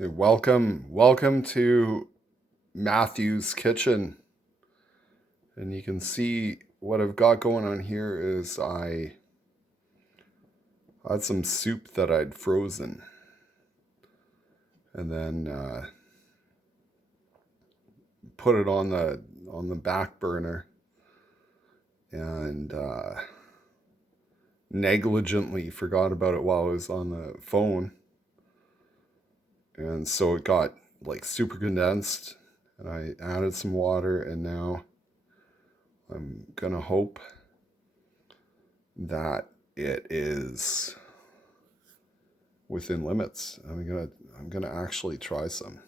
Hey, welcome to Matthew's Kitchen. And you can see what I've got going on here is I had some soup that I'd frozen. And then put it on the back burner and negligently forgot about it while I was on the phone. And so it got like super condensed, and I added some water, and now I'm gonna hope that it is within limits. I'm gonna actually try some.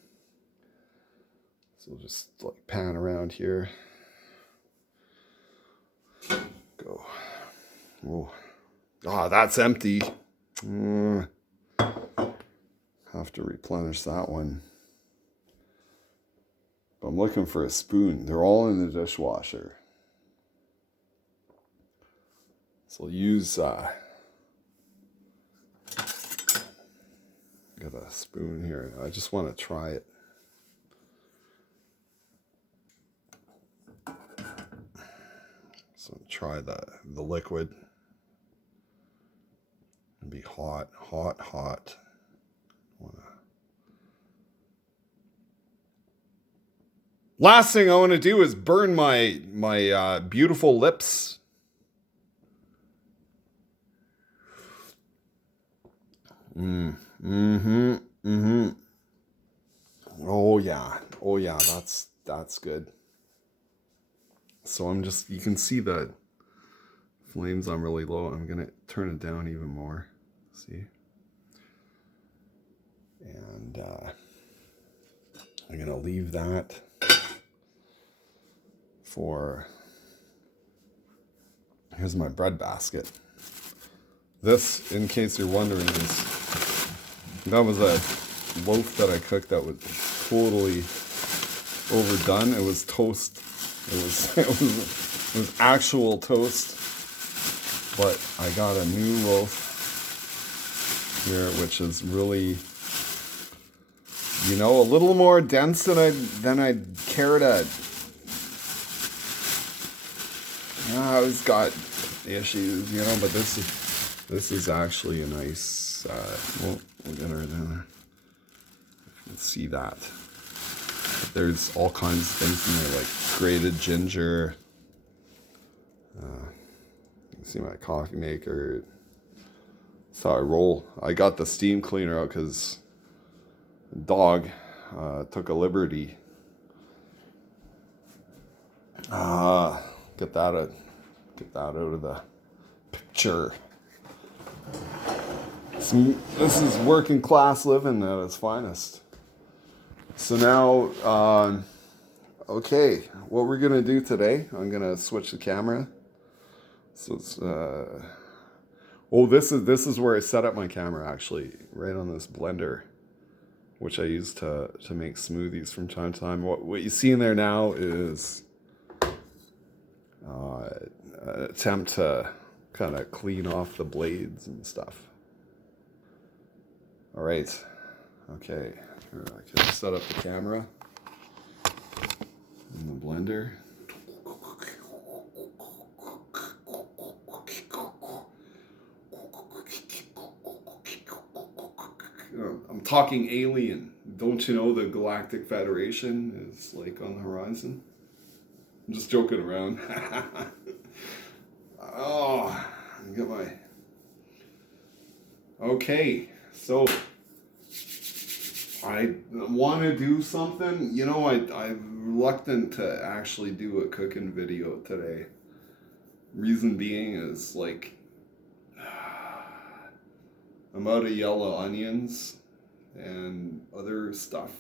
So just like pan around here. Go. Oh, that's empty. Have to replenish that one. But I'm looking for a spoon. They're all in the dishwasher. So I'll use got a spoon here. I just want to try it. So try the liquid. It'll be hot. Last thing I want to do is burn my beautiful lips. Oh yeah, that's good. So you can see the flames on really low. I'm gonna turn it down even more. See? And I'm gonna leave that for, here's my bread basket. This, in case you're wondering, that was a loaf that I cooked that was totally overdone. It was toast. It was actual toast. But I got a new loaf here, which is really, a little more dense than I'd cared at. I always got issues, but this is actually a nice. We'll get her there. You can see that. There's all kinds of things in there, like grated ginger. You can see my coffee maker. That's how I roll. I got the steam cleaner out because the dog took a liberty. Get that out of the picture. This is working class living at its finest. So now, okay, what we're gonna do today? I'm gonna switch the camera. So it's this is where I set up my camera, actually, right on this blender, which I use to make smoothies from time to time. What you see in there now is an attempt to kind of clean off the blades and stuff. All right, okay, here I can set up the camera in the blender. I'm talking alien. Don't you know the Galactic Federation is like on the horizon? I'm just joking around. Oh, I got my. Okay, so I want to do something. I'm reluctant to actually do a cooking video today. Reason being is like I'm out of yellow onions and other stuff.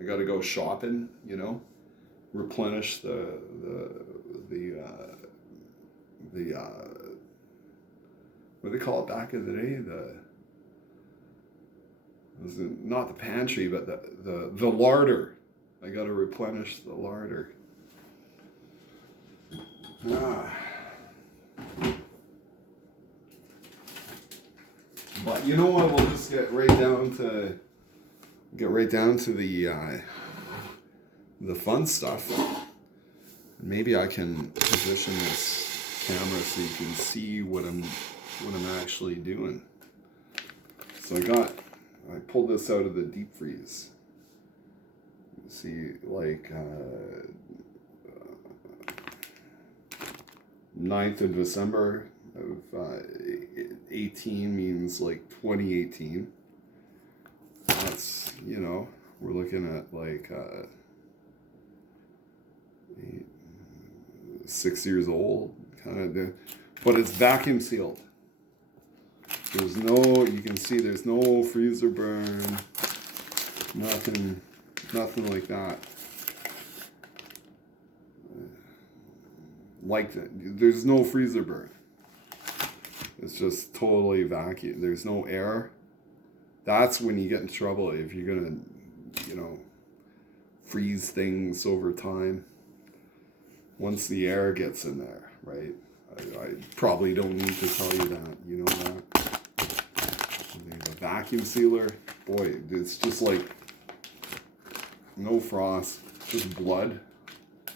I got to go shopping, replenish the what do they call it back in the day? Not the pantry, but the larder. I got to replenish the larder. But you know what? We'll just get right down to get right down to the fun stuff. Maybe I can position this camera so you can see what I'm actually doing. So I pulled this out of the deep freeze. You see, like 9th of December of 18 means like 2018. That's, you know, we're looking at like 6 years old, kind of, but it's vacuum sealed. There's no, you can see there's no freezer burn, nothing like that. Like that, there's no freezer burn. It's just totally vacuum. There's no air. That's when you get in trouble if you're gonna, you know, freeze things over time. Once the air gets in there, right? I probably don't need to tell you that. You know that. The vacuum sealer, boy, it's just like no frost, just blood. I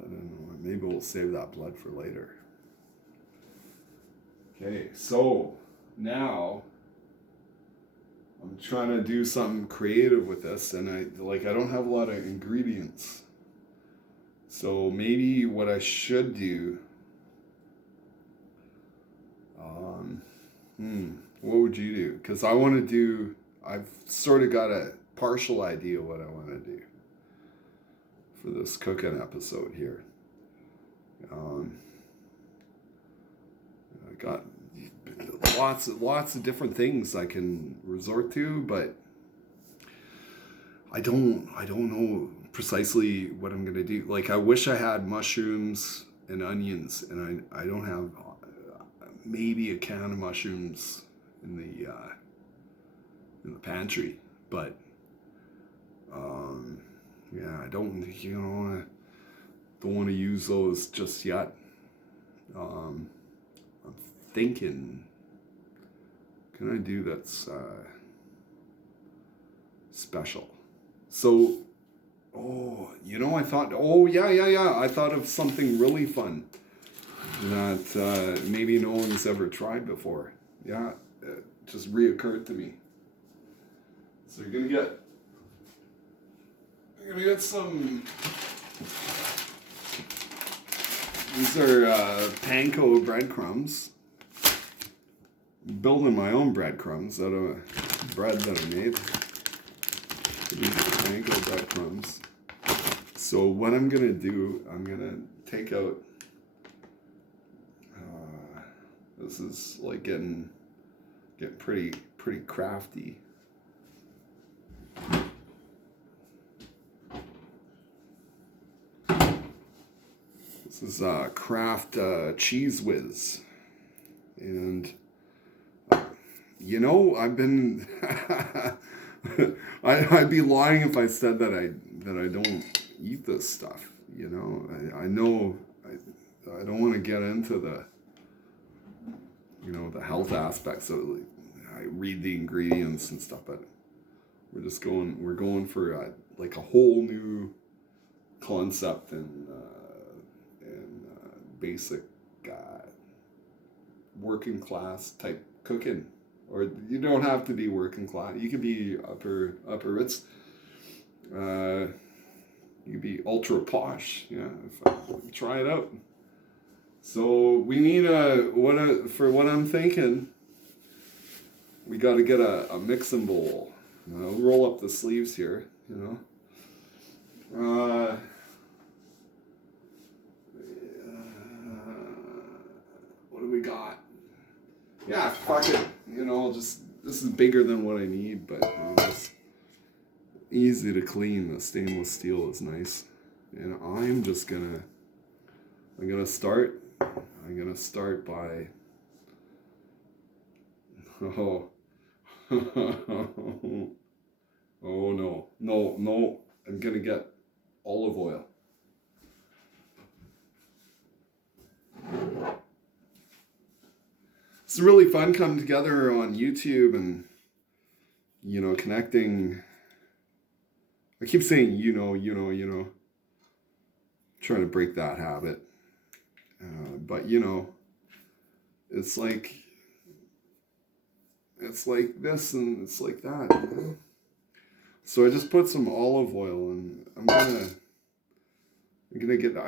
don't know. Maybe we'll save that blood for later. Okay, so now I'm trying to do something creative with this, and I don't have a lot of ingredients. So maybe what I should do, what would you do? Because I've sort of got a partial idea what I want to do for this cooking episode here. I got lots of different things I can resort to, but I don't know precisely what I'm gonna do. Like, I wish I had mushrooms and onions, and I don't have maybe a can of mushrooms in the pantry, but yeah, I don't want to use those just yet. I'm thinking, can I do that's special? So, I thought of something really fun that maybe no one's ever tried before. Yeah, it just reoccurred to me. So you're gonna get some. These are panko breadcrumbs. I'm building my own breadcrumbs out of bread that I made. These are panko breadcrumbs. So what I'm gonna do, I'm gonna take out. This is like getting pretty crafty. This is Kraft Cheese Whiz, and I've been I'd be lying if I said that I don't eat this stuff. I know I don't want to get into the the health aspects of it. I read the ingredients and stuff, but we're going for like a whole new concept and basic working class type cooking. Or you don't have to be working class. You can be upper Ritz. You can be ultra posh. Yeah, try it out. So we need for what I'm thinking, we got to get a mixing bowl. I'll roll up the sleeves here. What do we got? Yeah, fuck it. This is bigger than what I need, but it's easy to clean. The stainless steel is nice. And I'm gonna start by, oh no, I'm gonna get olive oil. It's really fun coming together on YouTube and connecting. I keep saying, trying to break that habit. But, it's like this and it's like that. So I just put some olive oil and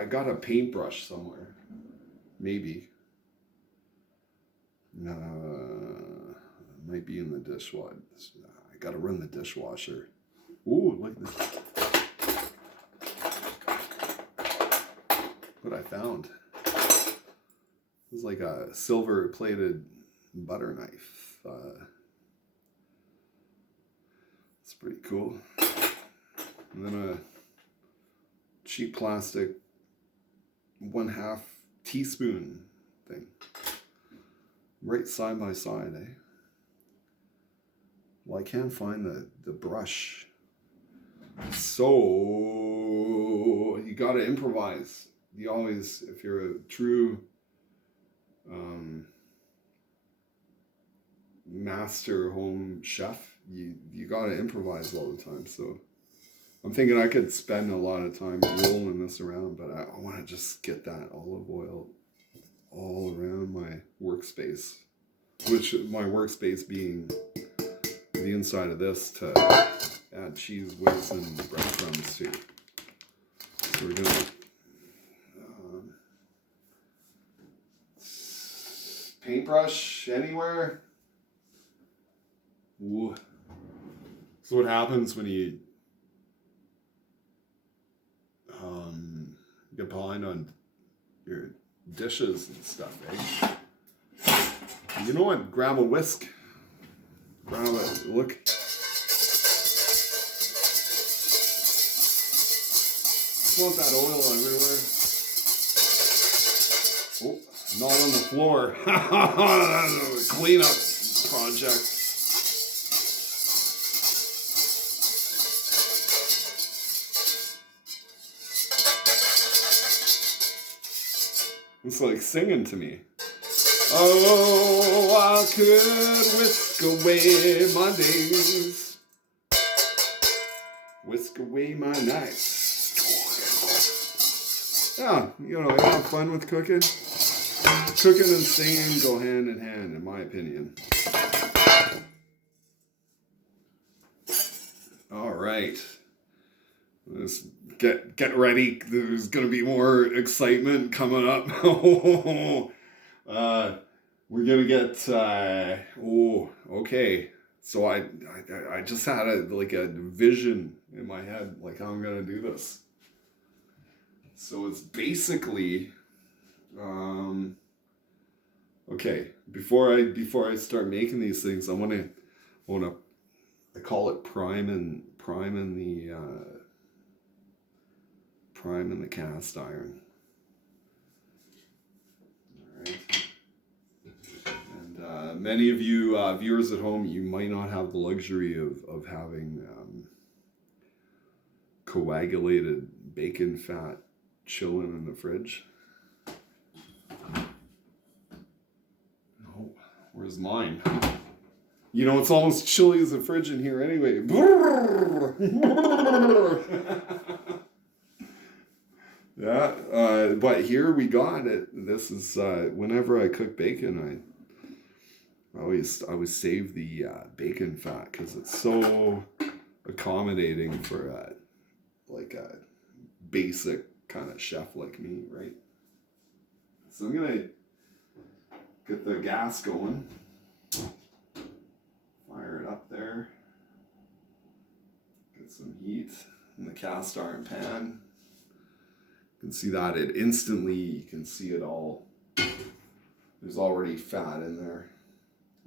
I got a paintbrush somewhere. Maybe. Might be in the dishwasher. I gotta run the dishwasher. Ooh, look at this. What I found. It was like a silver plated butter knife. It's pretty cool. And then a cheap plastic 1/2 teaspoon thing. Right side by side, eh? Well, I can't find the brush. So you gotta improvise. You always, if you're a true master home chef, you gotta improvise all the time. So I'm thinking I could spend a lot of time rolling this around, but I want to just get that olive oil all around my workspace, which my workspace being the inside of this, to add cheese whiz and breadcrumbs to. So we're gonna paintbrush anywhere. Ooh. So what happens when you get behind on your dishes and stuff, eh? You know what? Grab a whisk. Grab a look. Want that oil everywhere. Oh, not on the floor. That's a cleanup project. It's like singing to me. Oh, I could whisk away my days, whisk away my nights. Yeah, have fun with cooking. Cooking and singing go hand in hand, in my opinion. All right. Let's get ready. There's gonna be more excitement coming up. We're gonna get. Okay. So I just had a vision in my head, like how I'm gonna do this. So it's basically, okay. Before I start making these things, I call it priming the cast iron. All right. And many of you viewers at home, you might not have the luxury of having coagulated bacon fat chilling in the fridge. Oh, where's mine? It's almost chilly as a fridge in here anyway. Yeah, but here we got it. This is whenever I cook bacon, I always save the bacon fat because it's so accommodating for a basic kind of chef like me, right? So I'm gonna get the gas going. Fire it up there. Get some heat in the cast iron pan. You can see that you can see it all. There's already fat in there.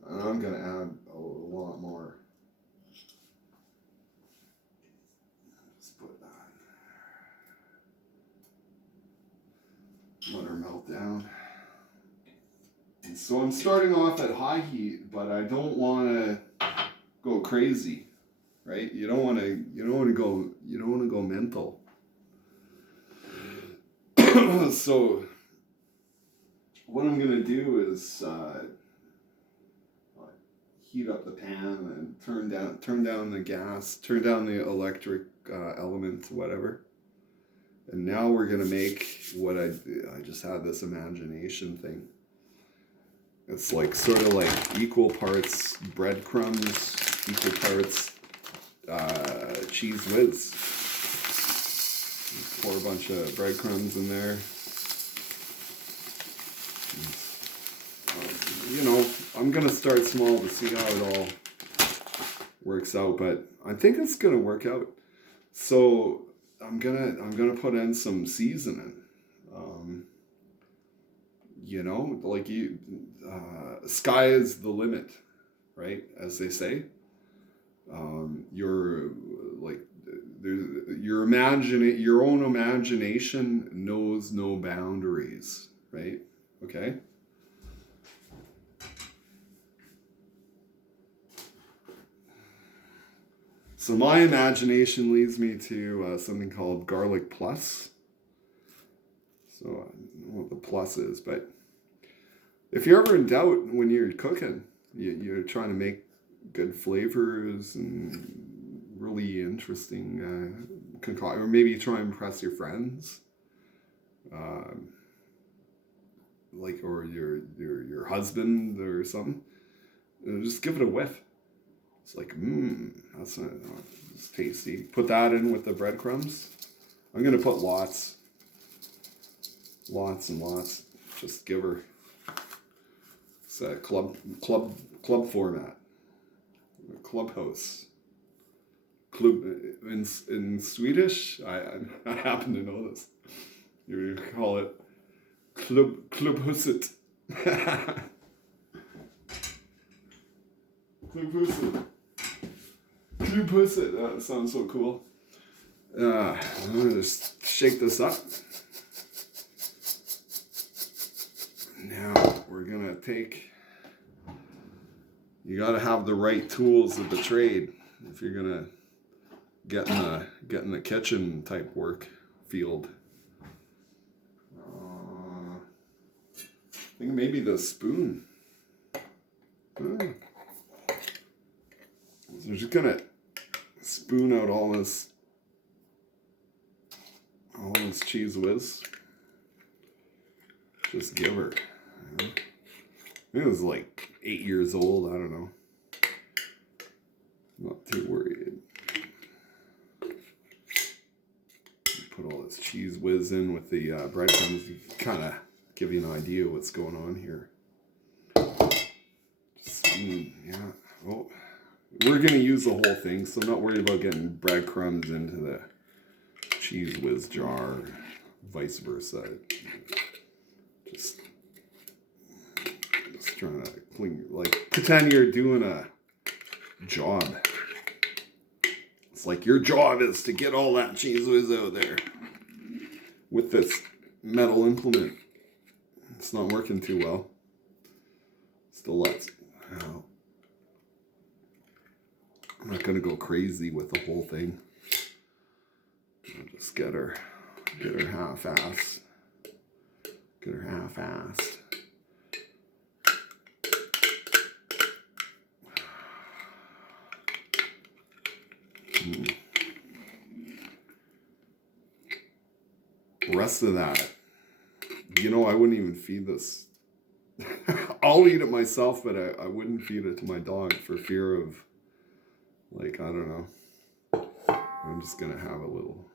And I'm gonna add a lot more. Just put that. Let her melt down. And so I'm starting off at high heat, but I don't want to go crazy, right? You don't want to go mental. So what I'm gonna do is heat up the pan and turn down the gas, turn down the electric element, whatever. And now we're gonna make what I just had this imagination thing. It's like sort of like equal parts breadcrumbs, equal parts cheese whiz. Pour a bunch of breadcrumbs in there. You know, I'm gonna start small to see how it all works out, but I think it's gonna work out. So I'm gonna put in some seasoning. You know, like sky is the limit, right? As they say. Your own imagination knows no boundaries, right? Okay. So my imagination leads me to something called Garlic Plus. So I don't know what the plus is, but if you're ever in doubt when you're cooking, you're trying to make good flavors and really interesting concoction, or maybe you try and impress your friends, like or your husband or something. Just give it a whiff. It's like, it's tasty. Put that in with the breadcrumbs. I'm gonna put lots and lots. Just give her. It's a club format. Clubhouse. Club in Swedish. I happen to know this. You call it Clubhuset. Clubhuset. Clubhuset. That sounds so cool. I'm gonna just shake this up. Now we're gonna take. You gotta have the right tools of the trade if you're gonna get in the kitchen type work field. I think maybe the spoon. So we're just gonna spoon out all this cheese whiz. Just give her. You know? It was like 8 years old. I don't know. Not too worried. Put all this cheese whiz in with the breadcrumbs. Kind of give you an idea of what's going on here. Yeah. Well, we're gonna use the whole thing, so I'm not worried about getting breadcrumbs into the cheese whiz jar, vice versa. Just trying to clean, like pretend you're doing a job. It's like your job is to get all that cheese whiz out there with this metal implement. It's not working too well. Still let's. I'm not gonna go crazy with the whole thing. I'll just get her half-assed. Get her half-assed. Rest of that, you know, I wouldn't even feed this. I'll eat it myself, but I wouldn't feed it to my dog for fear of, like, I don't know. I'm just gonna have a little.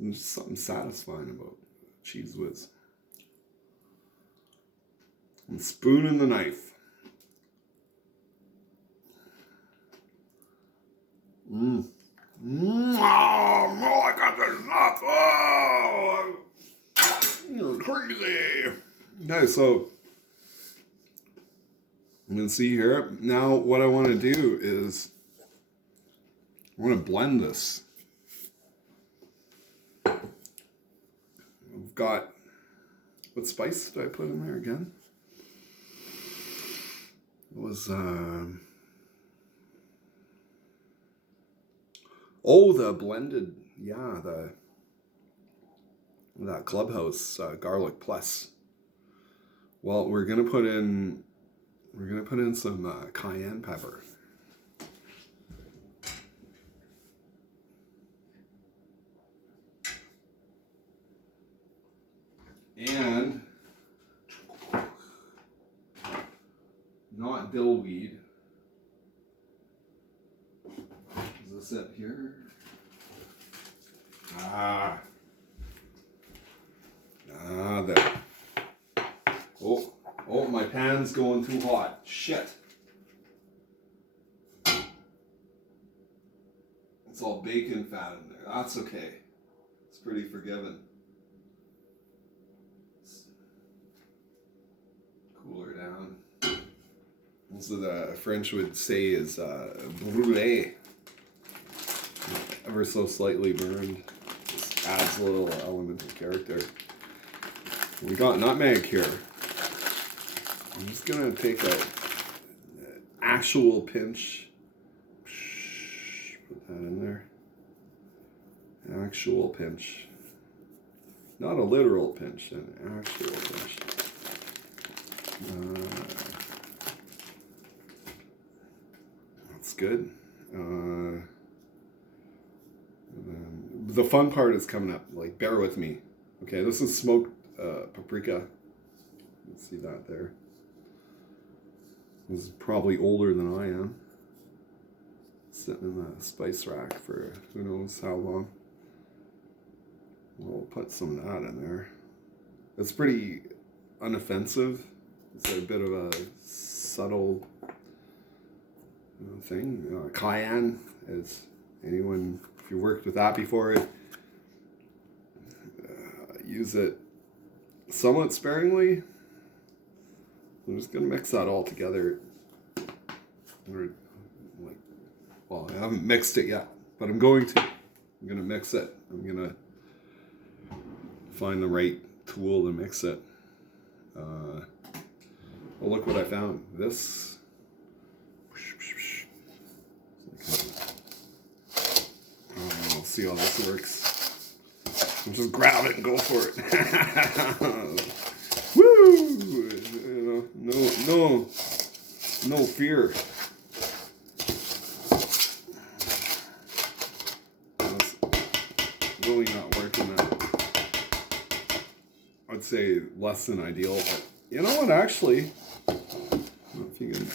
There's something satisfying about cheese whiz. And spoon in the knife. Oh, I got this nuts. Oh, you're crazy. Okay, so you can see here. Now what I want to do is I want to blend this. I've got, what spice did I put in there again? It was Oh, the blended, yeah, that Clubhouse Garlic Plus. Well, we're gonna put in some cayenne pepper. And not dillweed. Is this it here? There. Oh, my pan's going too hot. Shit. It's all bacon fat in there. That's okay. It's pretty forgiving. Cool her down. Also, the French would say is brûlé. Ever so slightly burned. Just adds a little element of character. We got nutmeg here. I'm just gonna take an actual pinch. Put that in there. Actual pinch. Not a literal pinch, an actual pinch. That's good. The fun part is coming up. Like, bear with me. Okay, this is smoked paprika. You can see that there. This is probably older than I am. Sitting in the spice rack for who knows how long. We'll put some of that in there. It's pretty unoffensive. It's a bit of a subtle thing. Cayenne is anyone, if you worked with that before, use it somewhat sparingly. I'm just gonna mix that all together. Well, I haven't mixed it yet, but I'm going to. I'm gonna mix it. I'm gonna find the right tool to mix it. Well, look what I found. This. We'll see how this works. I'll just grab it and go for it. Woo! No fear. That's really not working out. I'd say less than ideal, but you know what, actually, I don't know if you can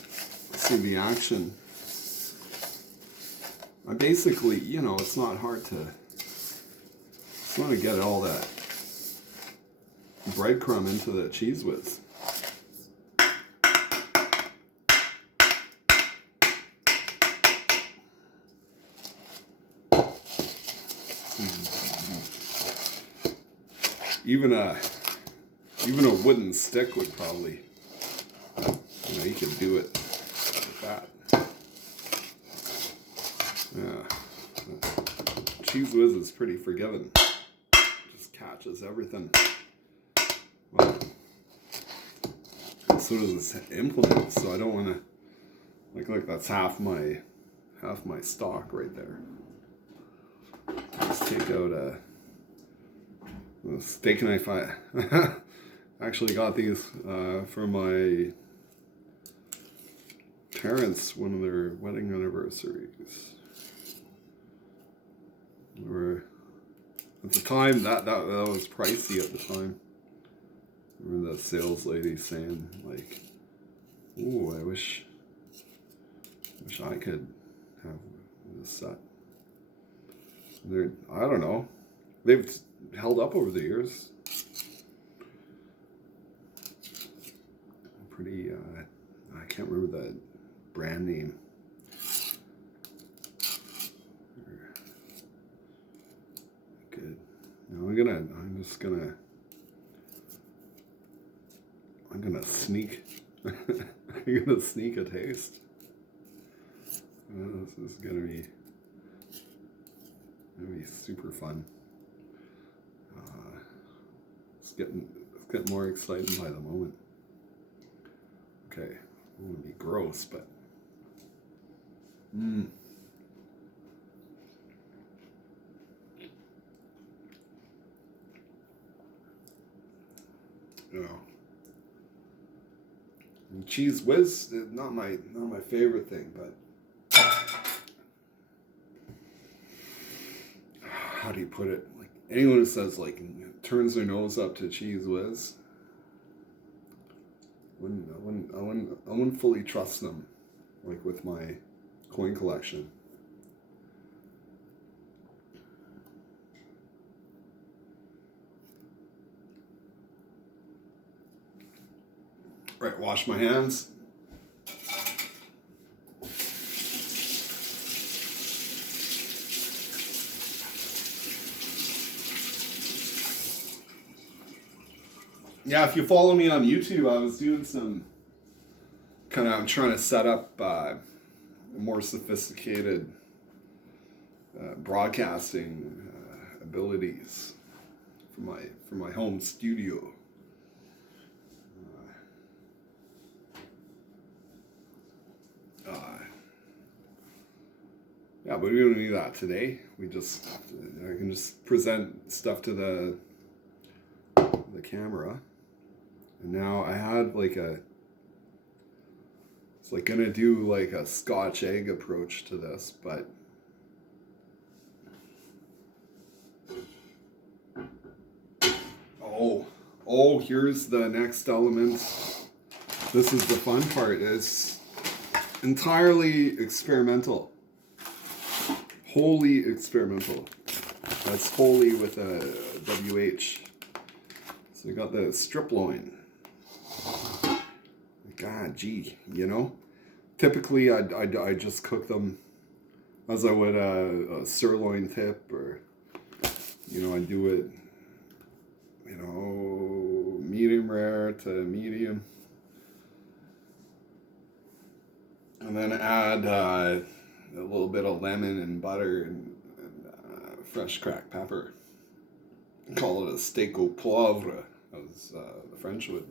see the action. I basically, it's not hard to, just want to get all that breadcrumb into the cheese whiz. Even a wooden stick would probably, you could do it like that. Yeah. Cheese whiz is pretty forgiving. Just catches everything. Well, so does this implement, so I don't want to, like that's half my stock right there. Let's take out a steak knife. I actually got these from my parents, one of their wedding anniversaries. At the time, that was pricey at the time. I remember the sales lady saying, like, "Ooh, I wish I could have this set." I don't know. They've held up over the years. Pretty, I can't remember the brand name. Good. Now I'm gonna sneak, I'm gonna sneak a taste. This is gonna be super fun. It's getting more exciting by the moment. Okay, it wouldn't be gross, but you know. And Cheese Whiz, not my favorite thing, but how do you put it? Like anyone who says like turns their nose up to Cheese Whiz, I wouldn't fully trust them, like with my coin collection. Right, wash my hands. Yeah, if you follow me on YouTube, I was doing some I'm trying to set up more sophisticated broadcasting abilities for my home studio. Yeah, but we don't need that today. I can just present stuff to the camera. And now I had it's like gonna do like a Scotch egg approach to this, but oh, here's the next element. This is the fun part. It's entirely experimental. Wholly experimental. That's wholly with a WH. So we got the strip loin. God, gee, you know. Typically, I just cook them as I would a sirloin tip, or I do it, medium rare to medium, and then add a little bit of lemon and butter and fresh cracked pepper. Call it a steak au poivre, as the French would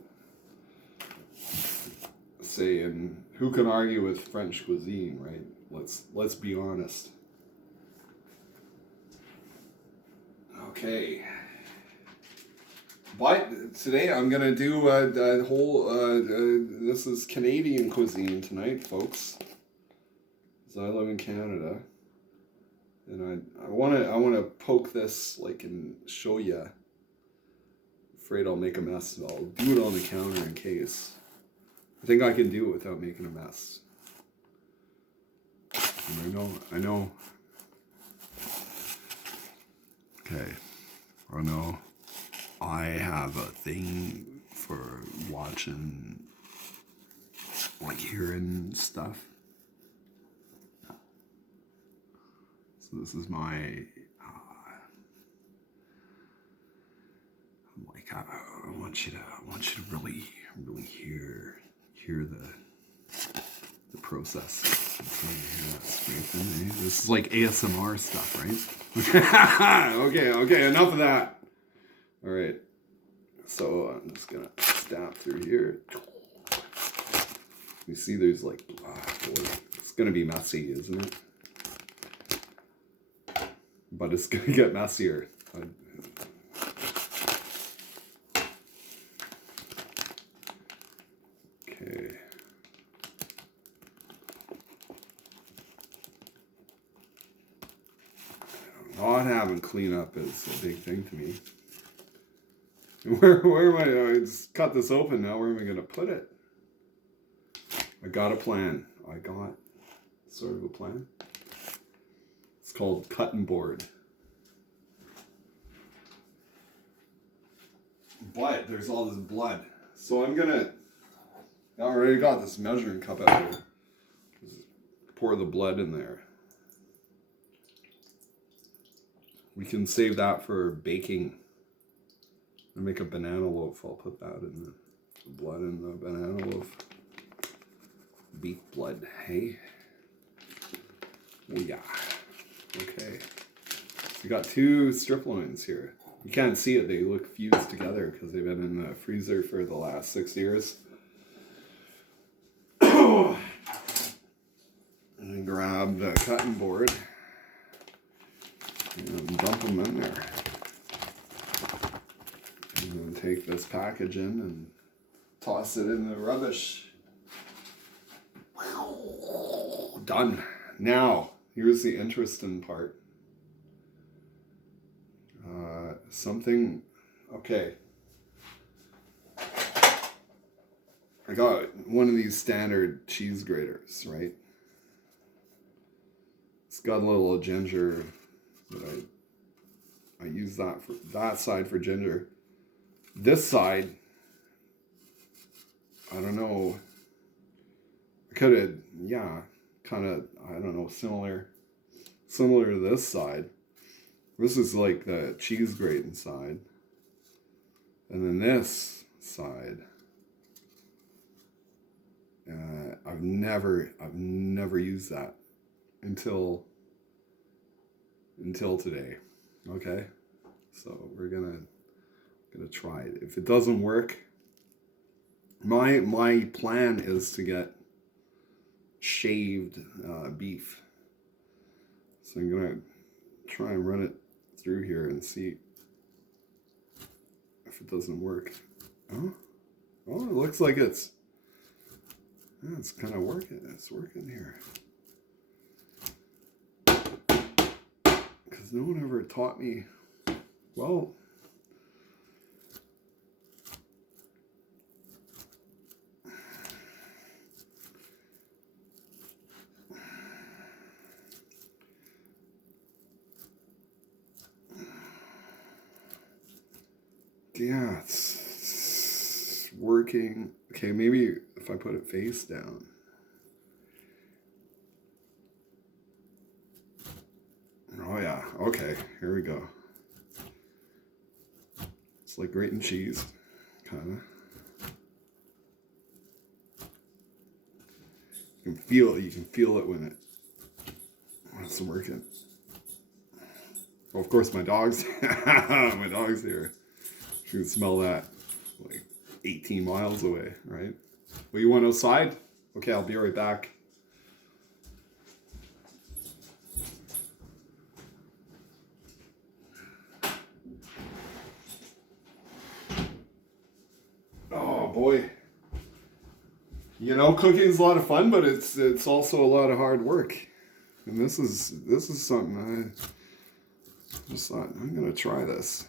say. And who can argue with French cuisine, right? Let's be honest. Okay. But today I'm gonna do a whole. This is Canadian cuisine tonight, folks. So I live in Canada, and I wanna poke this and show you. Afraid I'll make a mess. I'll do it on the counter in case. I think I can do it without making a mess. And I know. Okay, I know. I have a thing for watching, hearing stuff. So this is my, I want you to really hear the process. Okay, this is like ASMR stuff, right? Okay, enough of that. All right, so I'm just gonna stab through here. You see, there's boy, it's gonna be messy, isn't it? But it's gonna get messier. Okay. Not having cleanup is a big thing to me. Where am I just cut this open now. Where am I going to put it? I got a plan. I got sort of a plan. It's called cutting board. But there's all this blood. So I already got this measuring cup out here. Just pour the blood in there. We can save that for baking. I make a banana loaf. I'll put that in the blood in the banana loaf. Beef blood, hey? Oh yeah. Okay. So we got 2 strip loins here. You can't see it. They look fused together because they've been in the freezer for the last 6 years. And then grab the cutting board and dump them in there. And then take this package in and toss it in the rubbish. Done. Now, here's the interesting part. Okay. I got one of these standard cheese graters, right? It's got a little ginger that I use that for that side for ginger. This side, I don't know. I could have, yeah, kind of, I don't know, similar to this side. This is like the cheese grating side. And then this side, I've never used that until today. Okay, so we're gonna try it. If it doesn't work, my plan is to get shaved beef. So I'm gonna try and run it through here and see if it doesn't work. Oh, it looks like it's kind of working. It's working here. Because no one ever taught me. Well, yeah, it's working. Okay, maybe if I put it face down. Oh yeah, okay, here we go. It's like grating cheese, kind of. You can feel it when it's working. Well, of course, my dog's here. You can smell that like 18 miles away, right? Well, you want outside? Okay, I'll be right back. Oh boy. You know, cooking is a lot of fun, but it's also a lot of hard work. And this is something I just thought, I'm gonna try this.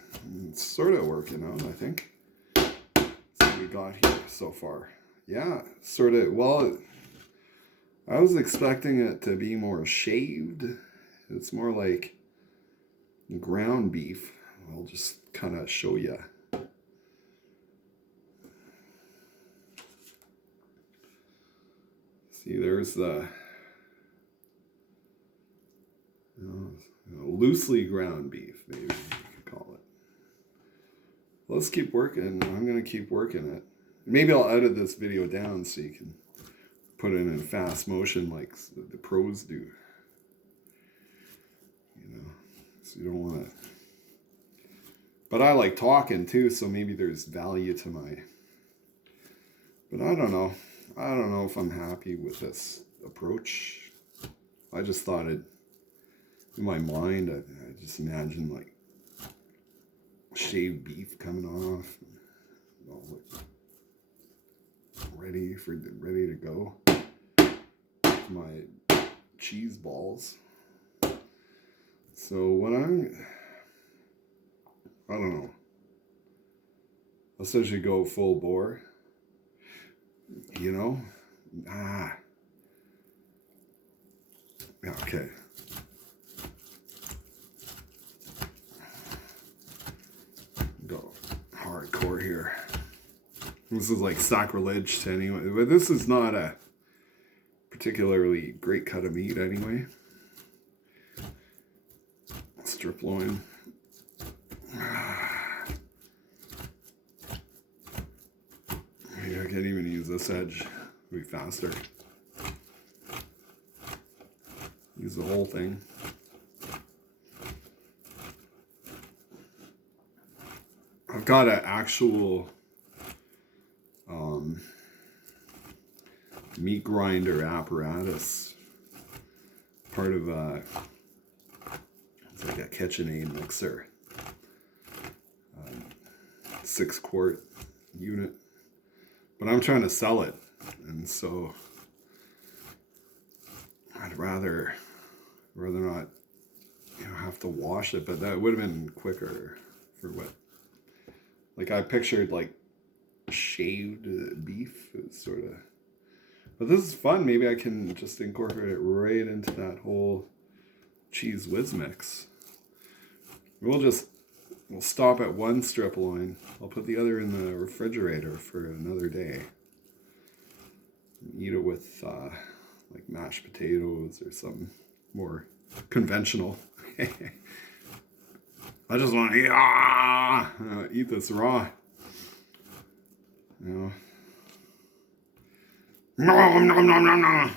It's sort of working out, I think. That's what we got here so far. Yeah, sort of. Well, I was expecting it to be more shaved. It's more like ground beef. I'll just kind of show you. See, there's the loosely ground beef, maybe you could call it. Let's keep working. I'm going to keep working it. Maybe I'll edit this video down so you can put it in fast motion like the pros do. You know, so you don't want to. But I like talking too, so maybe there's value to my. But I don't know. I don't know if I'm happy with this approach. I just thought it. In my mind, I just imagine like shaved beef coming off, all ready to go. My cheese balls. So when I don't know. I'll essentially go full bore. You know? Yeah, okay. Go hardcore here. This is like sacrilege to anyone, but this is not a particularly great cut of meat anyway. Strip loin. Maybe I can't even use this edge. It'll be faster. Use the whole thing. I've got an actual meat grinder apparatus. Part of it's like a KitchenAid mixer. 6-quart unit, but I'm trying to sell it, and so I'd rather not, have to wash it. But that would have been quicker for what, like I pictured like shaved beef is sort of. But this is fun. Maybe I can just incorporate it right into that whole Cheez Whiz mix. We'll stop at one strip loin. I'll put the other in the refrigerator for another day. Eat it with like mashed potatoes or something more conventional. I just want to eat this raw. Nom, nom, nom, nom, nom.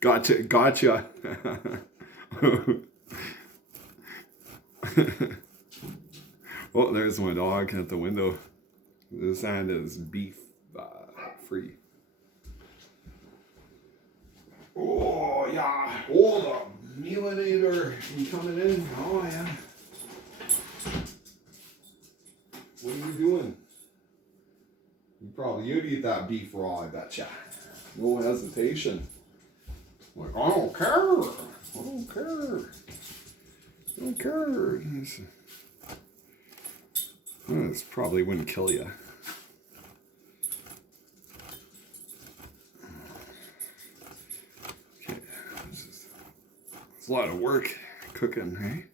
Gotcha. Oh, there's my dog at the window. This hand is beef free. Oh, yeah. Oh, the Mielinator coming in. Oh, yeah. What are you doing? You'd eat that beef raw, I betcha. No hesitation. Like, I don't care. This probably wouldn't kill you. Okay, it's a lot of work cooking, hey?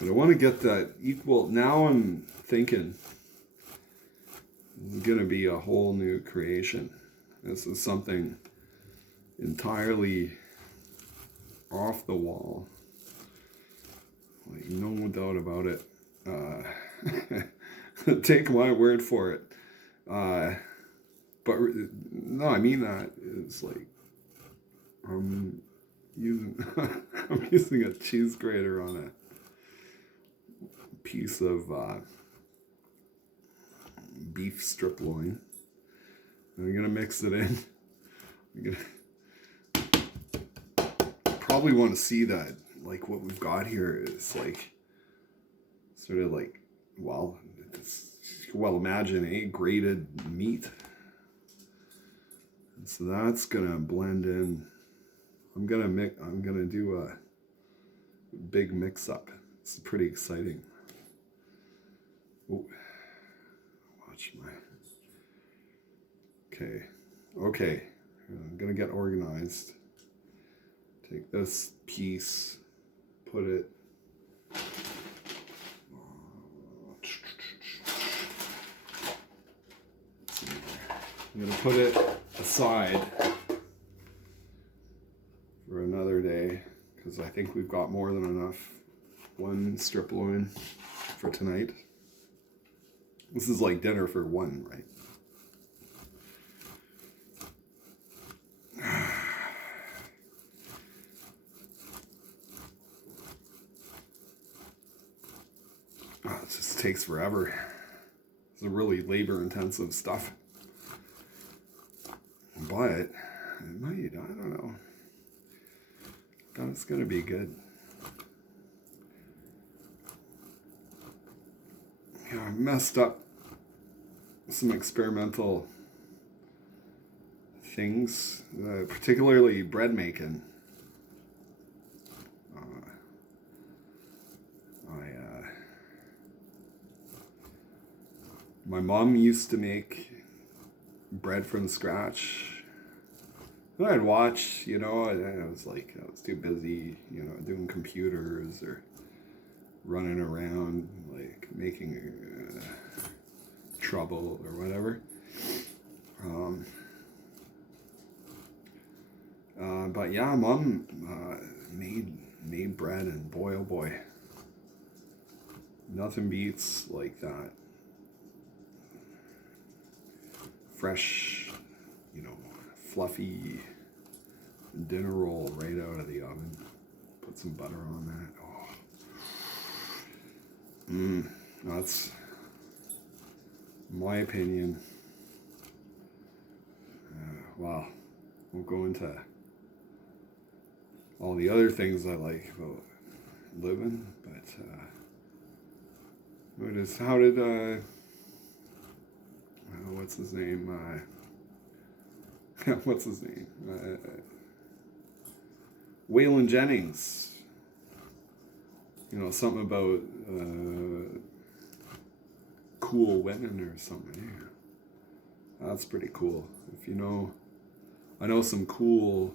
But I want to get that equal. Now I'm thinking it's going to be a whole new creation. This is something entirely off the wall. Like, no doubt about it. Take my word for it. But no, I mean that. It's like I'm using a cheese grater on a piece of beef strip loin. I'm gonna mix it in. Probably want to see that, like what we've got here is like sort of like, well, imagine a grated meat, and so that's gonna blend in. I'm gonna do a big mix up. It's pretty exciting. Ooh. Watch my. Okay. I'm gonna get organized. Take this piece, put it. I'm gonna put it aside for another day because I think we've got more than enough. One strip loin for tonight. This is like dinner for one, right? Oh, it just takes forever. It's a really labor-intensive stuff. But it might, I don't know. It's gonna be good. I messed up some experimental things, particularly bread making. My mom used to make bread from scratch. And I'd watch, and I was too busy, doing computers or running around, like making trouble or whatever. But yeah, Mom made bread, and boy, oh boy, nothing beats like that fresh, fluffy dinner roll right out of the oven. Put some butter on that. That's my opinion. Wow. We'll go into all the other things I like about living, but how did what's his name? What's his name? Waylon Jennings. You know, something about cool women or something. Yeah. That's pretty cool. If you know, I know some cool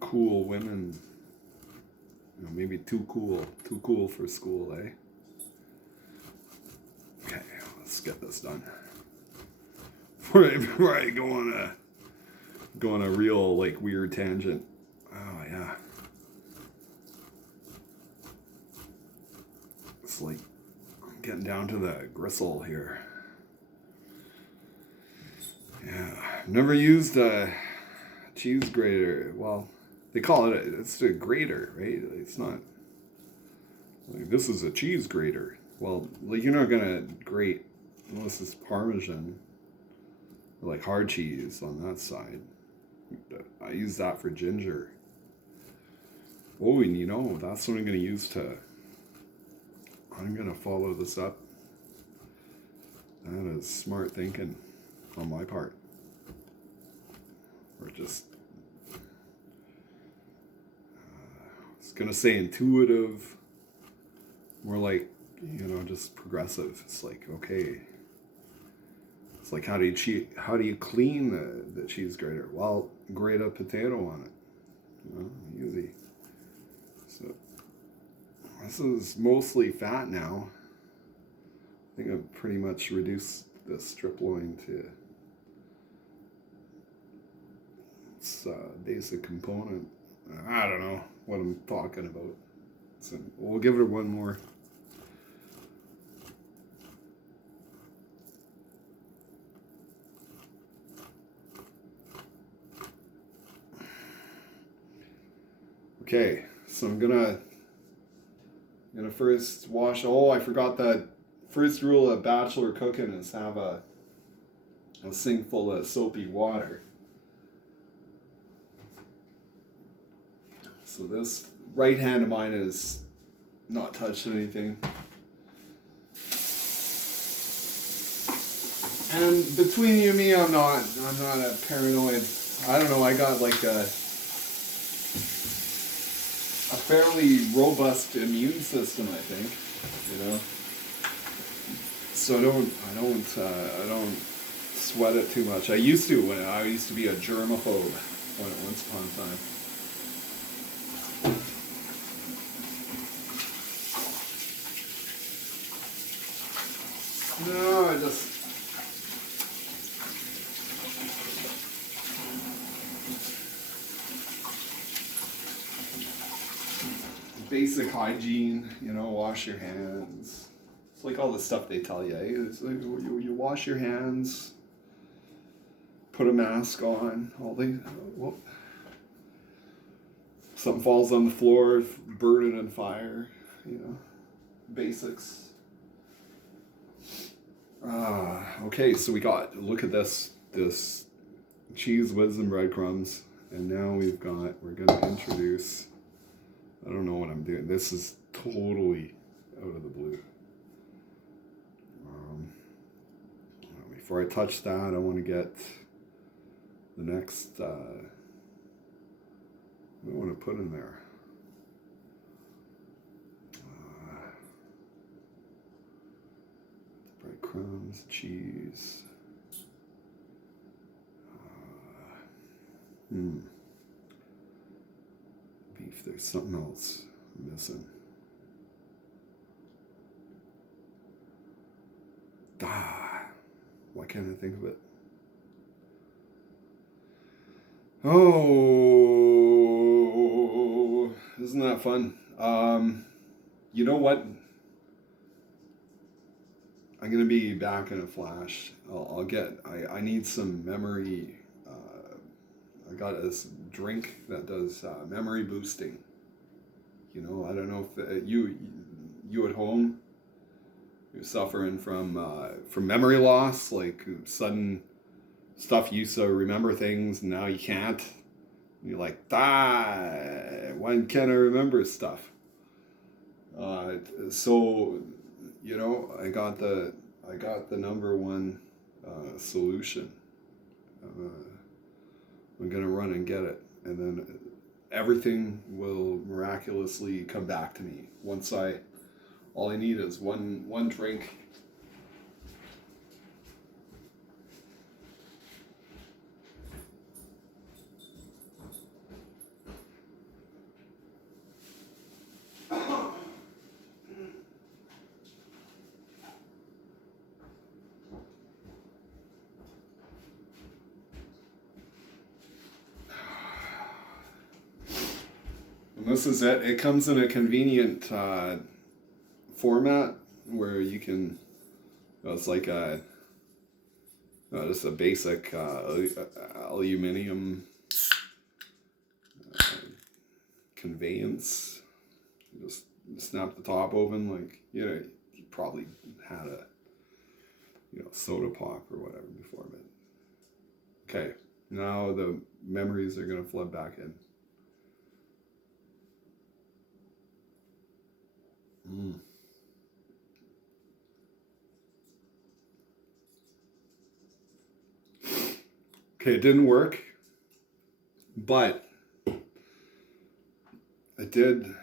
women. You know, maybe too cool for school, eh? Okay, let's get this done. Before I go on a real like weird tangent. Oh yeah. It's like I'm getting down to the gristle here. Yeah, I've never used a cheese grater. Well, they call it it's a grater, right? It's not like this is a cheese grater. Well, like you're not gonna grate unless it's Parmesan or like hard cheese on that side. I use that for ginger. Oh, and you know, that's what I'm gonna use to. I'm gonna follow this up. That is smart thinking on my part. Or just, I was gonna say intuitive, more like, you know, just progressive. It's like, okay, it's like how do you clean the cheese grater? Well, grate a potato on it. You know, easy. So this is mostly fat now. I think I've pretty much reduced the strip loin to its basic component. I don't know what I'm talking about. So we'll give it one more. Okay, so I'm gonna first wash. Oh, I forgot that first rule of bachelor cooking is have a sink full of soapy water. So this right hand of mine is not touched anything. And between you and me, I'm not a paranoid. I don't know, I got like a fairly robust immune system, I think, you know. So I don't sweat it too much. I used to be a germaphobe once upon a time. No, I just basic hygiene, you know, wash your hands. It's like all the stuff they tell you. It's like you wash your hands, put a mask on. Something falls on the floor, burn it on fire. You know, basics. Okay, so look at this cheese whiz and breadcrumbs, and now we're gonna introduce. I don't know what I'm doing. This is totally out of the blue. Before I touch that, I want to get the next. I want to put in there. Breadcrumbs, cheese. Beef. There's something else missing. Why can't I think of it? Oh, isn't that fun? You know what? I'm gonna be back in a flash. I need some memory. I got this drink that does memory boosting. You know, I don't know if you at home, you're suffering from memory loss, like sudden stuff. You used to remember things, and now you can't. You're like, when can I remember stuff? So, I got the number one solution. Uh, I'm gonna run and get it, and then everything will miraculously come back to me once I. All I need is one drink. And this is it. It comes in a convenient format where you can. It's like just a basic aluminum conveyance. You just snap the top open, like you probably had a soda pop or whatever before, but okay. Now the memories are gonna flood back in. Okay, it didn't work, but it did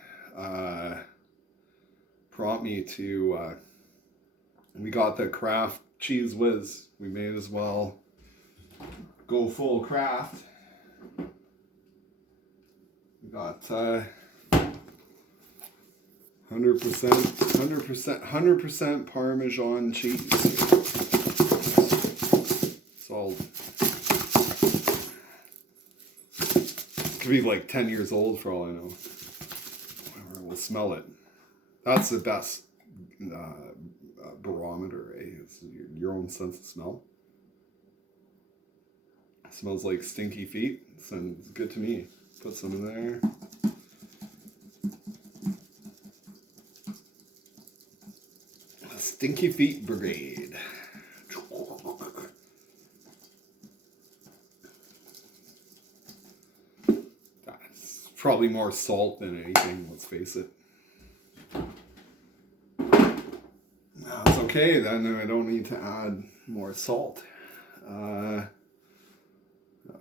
prompt me to. We got the Kraft Cheese Whiz. We may as well go full Kraft. We got 100% Parmesan cheese. Sold. Could be like 10 years old for all I know. Whatever, we'll smell it. That's the best barometer, eh? It's your own sense of smell. It smells like stinky feet. Sounds good to me. Put some in there. Stinky Feet Brigade. That's probably more salt than anything, let's face it. It's okay, then I don't need to add more salt.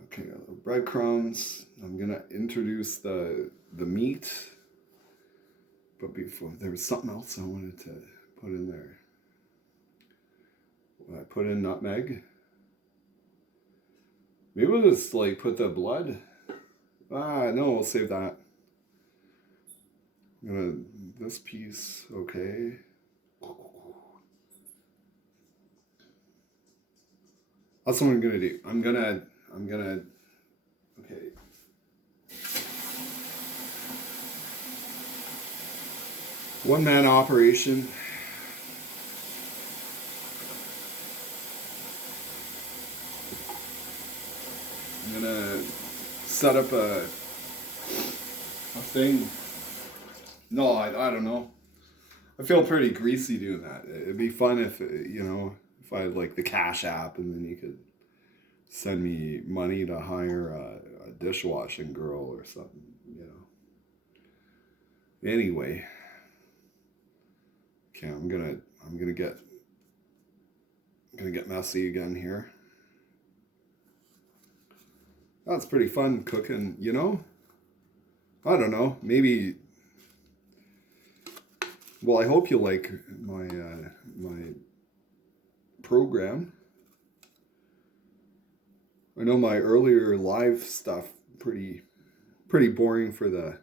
Okay, breadcrumbs. I'm gonna introduce the meat, but before there was something else I wanted to put in there. I put in nutmeg. Maybe we'll just like put the blood. No, we'll save that. I'm gonna this piece, okay. That's what I'm gonna do. I'm gonna okay. One man operation. I'm gonna set up a thing. No, I don't know. I feel pretty greasy doing that. It'd be fun if if I had like the Cash App and then you could send me money to hire a dishwashing girl or something. Anyway, okay, I'm gonna get messy again here. That's pretty fun cooking, I don't know, maybe. Well, I hope you like my program. I know my earlier live stuff pretty boring for the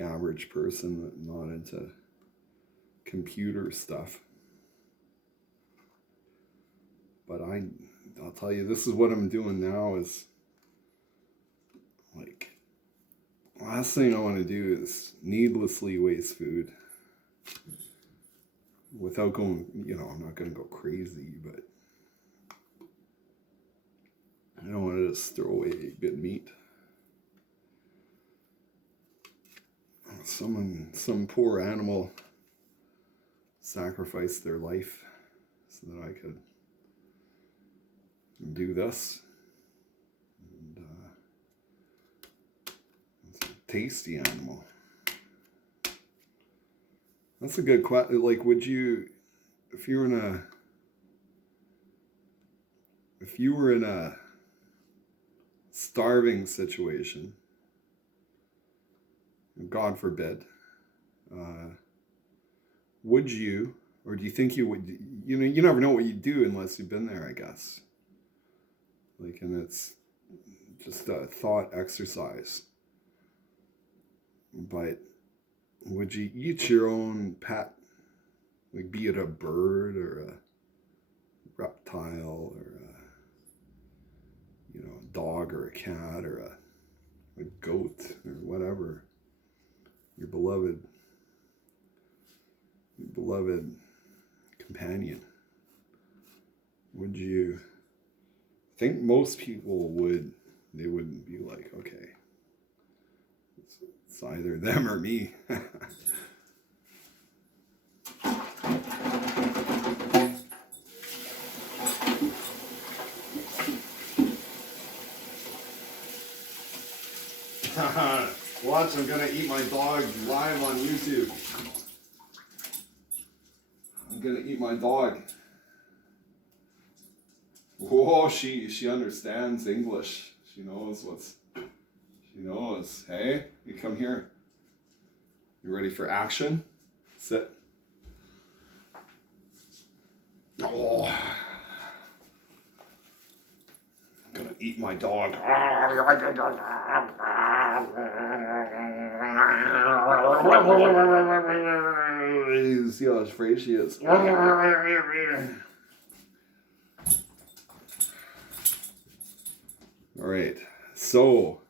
average person not into computer stuff. But I'll tell you, this is what I'm doing now is like, last thing I want to do is needlessly waste food without going, I'm not going to go crazy, but I don't want to just throw away good meat. Some poor animal sacrificed their life so that I could do this. And it's a tasty animal. That's a good question. Like, would you, if you were in a, if you were in a starving situation, God forbid, would you, or do you think you would, you never know what you do unless you've been there, I guess. Like, and it's just a thought exercise. But would you eat your own pet? Like, be it a bird or a reptile or a dog or a cat or a goat or whatever. Your beloved companion. Would you think most people would? They wouldn't be like, okay, it's either them or me. Watch, I'm gonna eat my dog live on YouTube. I'm gonna eat my dog. Whoa, she understands English. She knows. Hey, you come here. You ready for action? Sit. Oh. I'm gonna eat my dog. You see how afraid she is. All right, so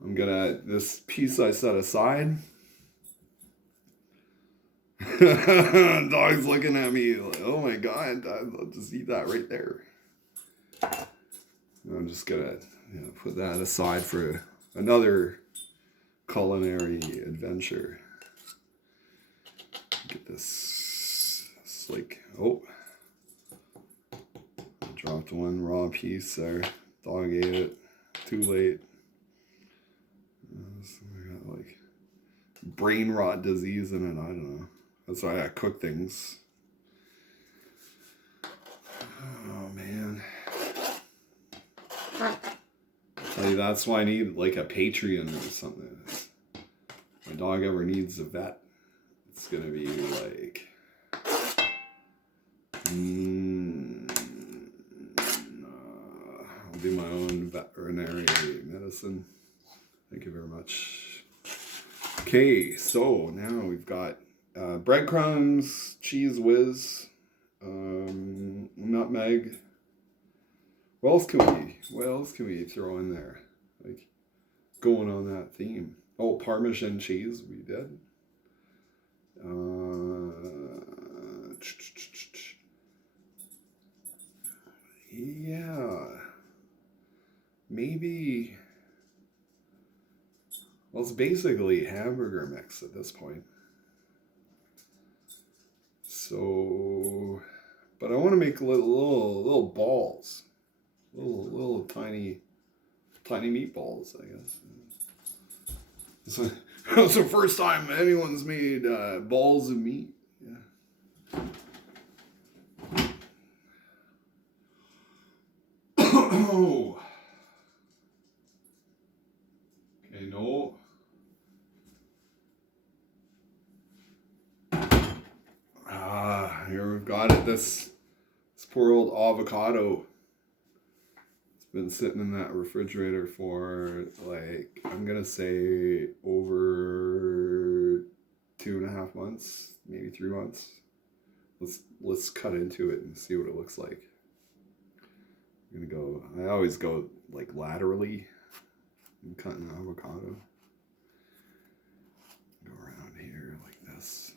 this piece I set aside. Dog's looking at me like, oh my God, I'll just eat that right there. I'm just gonna put that aside for another culinary adventure. Get this. It's like, oh, I dropped one raw piece there. Dog ate it. Too late. I got like brain rot disease in it. I don't know. That's why I cook things. Oh man. Tell you, that's why I need like a Patreon or something. If my dog ever needs a vet, it's gonna be like I'll do my own veterinary medicine. Thank you very much. Okay, so now we've got breadcrumbs, cheese whiz, nutmeg. What else can we throw in there? Like, going on that theme. Oh, Parmesan cheese, we did. Yeah. Maybe. Well, it's basically hamburger mix at this point. So, but I want to make little balls. Little tiny meatballs, I guess. So, it's the first time anyone's made balls of meat. Yeah. Oh. Okay, no. Here we've got it. This poor old avocado. Been sitting in that refrigerator for like, I'm gonna say over 2.5 months, maybe 3 months. Let's cut into it and see what it looks like. I'm gonna go, I always go like laterally. I'm cutting avocado. Go around here like this.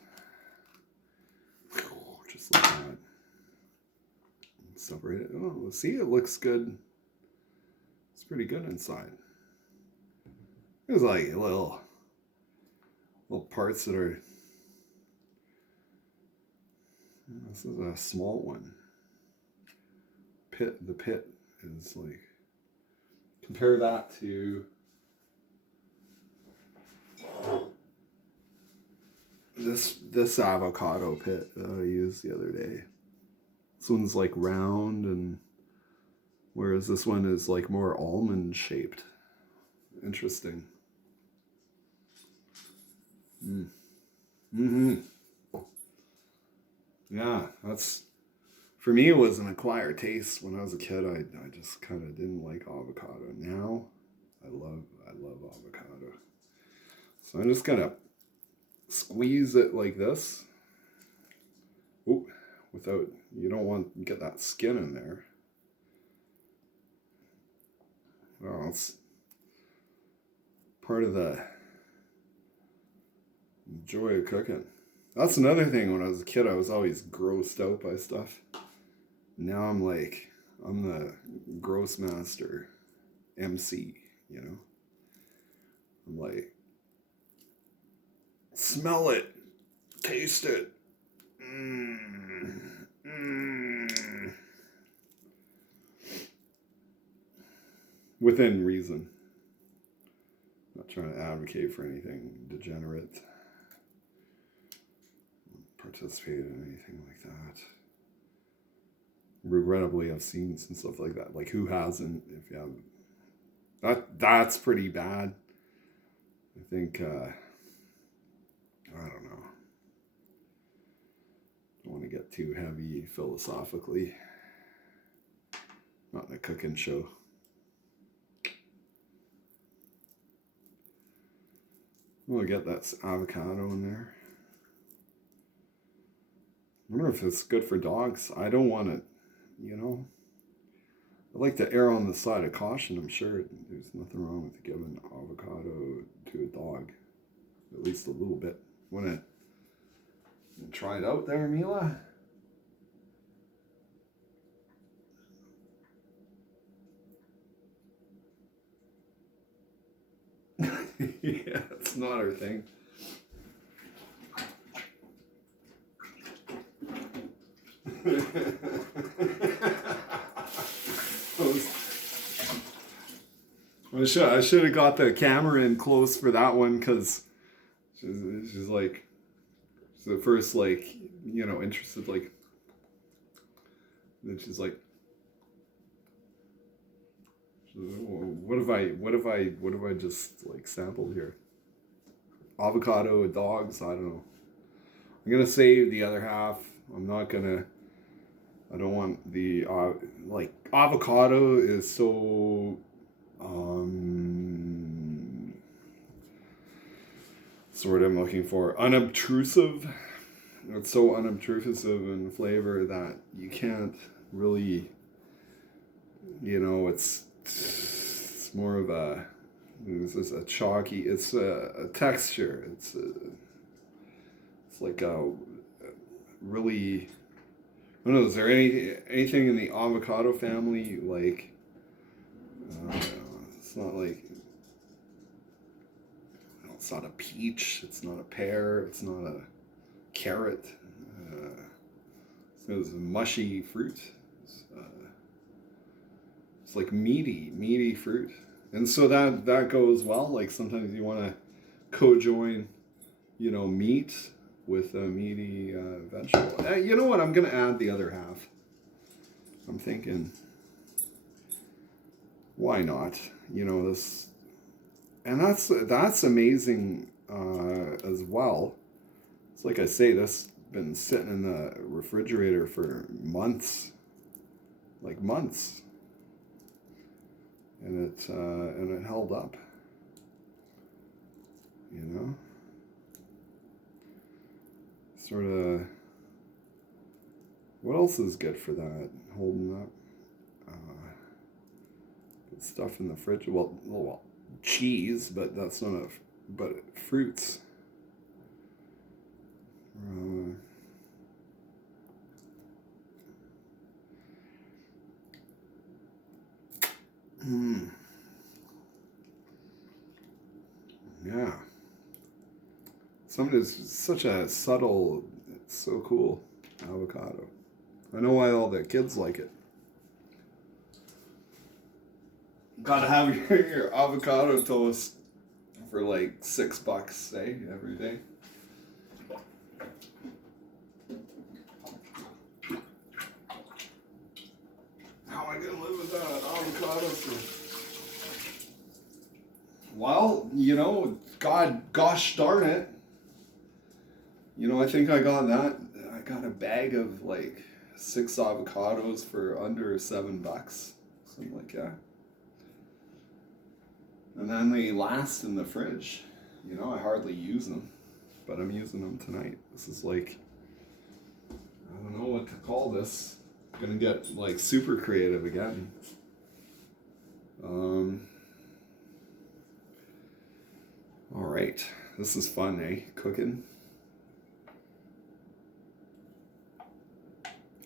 Just like that. Separate it. Oh, see, it looks good. It's pretty good inside. There's like little parts that are. This is a small one. The pit is like. Compare that to this avocado pit that I used the other day. This one's like round, and whereas this one is like more almond shaped. Interesting. Yeah, that's, for me, it was an acquired taste. When I was a kid, I just kind of didn't like avocado. Now, I love avocado. So I'm just gonna squeeze it like this. Ooh, without, you don't want to get that skin in there. Well, it's part of the joy of cooking. That's another thing. When I was a kid, I was always grossed out by stuff. Now I'm the gross master MC, you know? I'm like, smell it, taste it. Within reason. Not trying to advocate for anything degenerate. Participate in anything like that. Regrettably, I've seen some stuff like that. Like, who hasn't? If you have, that's pretty bad. I think I don't know. Don't want to get too heavy philosophically. Not in a cooking show. We'll get that avocado in there. I wonder if it's good for dogs. I don't want it, you know. I like to err on the side of caution. I'm sure there's nothing wrong with giving avocado to a dog. At least a little bit. Want to try it out there, Mila? Yeah, it's not her thing. I should have got the camera in close for that one, because she's like, she's at first like, you know, interested, like, then she's like, what have I just like sampled here? Avocado, dogs, I don't know. I'm gonna save the other half. I don't want the, like, avocado is so, what's the word I'm looking for? Unobtrusive. It's so unobtrusive in flavor that you can't really, you know, it's more of a, it's a chalky, it's a texture. It's like a really, I don't know, is there anything in the avocado family, like, it's not like, it's not a peach, it's not a pear, it's not a carrot. It's a mushy fruit. It's like meaty fruit. And so that goes well. Like, sometimes you want to co-join, you know, meat with a meaty vegetable. You know what? I'm going to add the other half. I'm thinking, why not? You know, this, and that's amazing as well. It's like I say, this been sitting in the refrigerator for months, like months, and it held up. You know, sort of. What else is good for that? Holding up. Good stuff in the fridge. Well, cheese, but that's not but fruits. Yeah. It's such a subtle, it's so cool, avocado. I know why all the kids like it. Gotta have your avocado toast for like $6, eh, every day. How am I gonna live with that avocado for? Well, you know, gosh darn it. You know, I think I got a bag of like 6 avocados for under $7, something like that. And then they last in the fridge. You know, I hardly use them, but I'm using them tonight. This is like, I don't know what to call this. I'm gonna get like super creative again. All right, this is fun, eh? Cooking.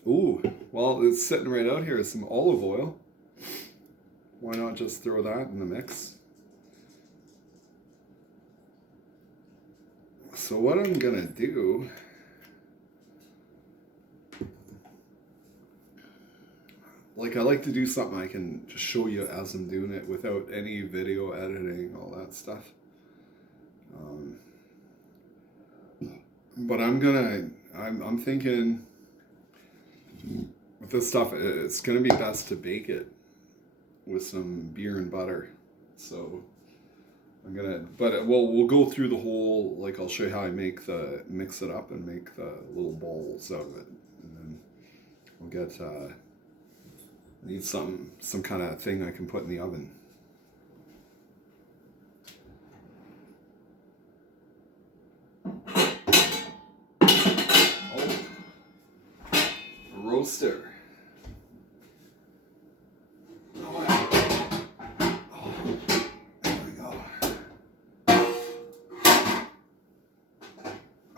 Ooh, well, it's sitting right out here. Some olive oil. Why not just throw that in the mix? So what I'm gonna do, like I like to do something I can just show you as I'm doing it without any video editing, all that stuff. But I'm thinking with this stuff, it's gonna be best to bake it with some beer and butter. So we'll go through the whole, like I'll show you how I mix it up and make the little balls out of it. And then we'll get, I need some kind of thing I can put in the oven. Oh, a roaster.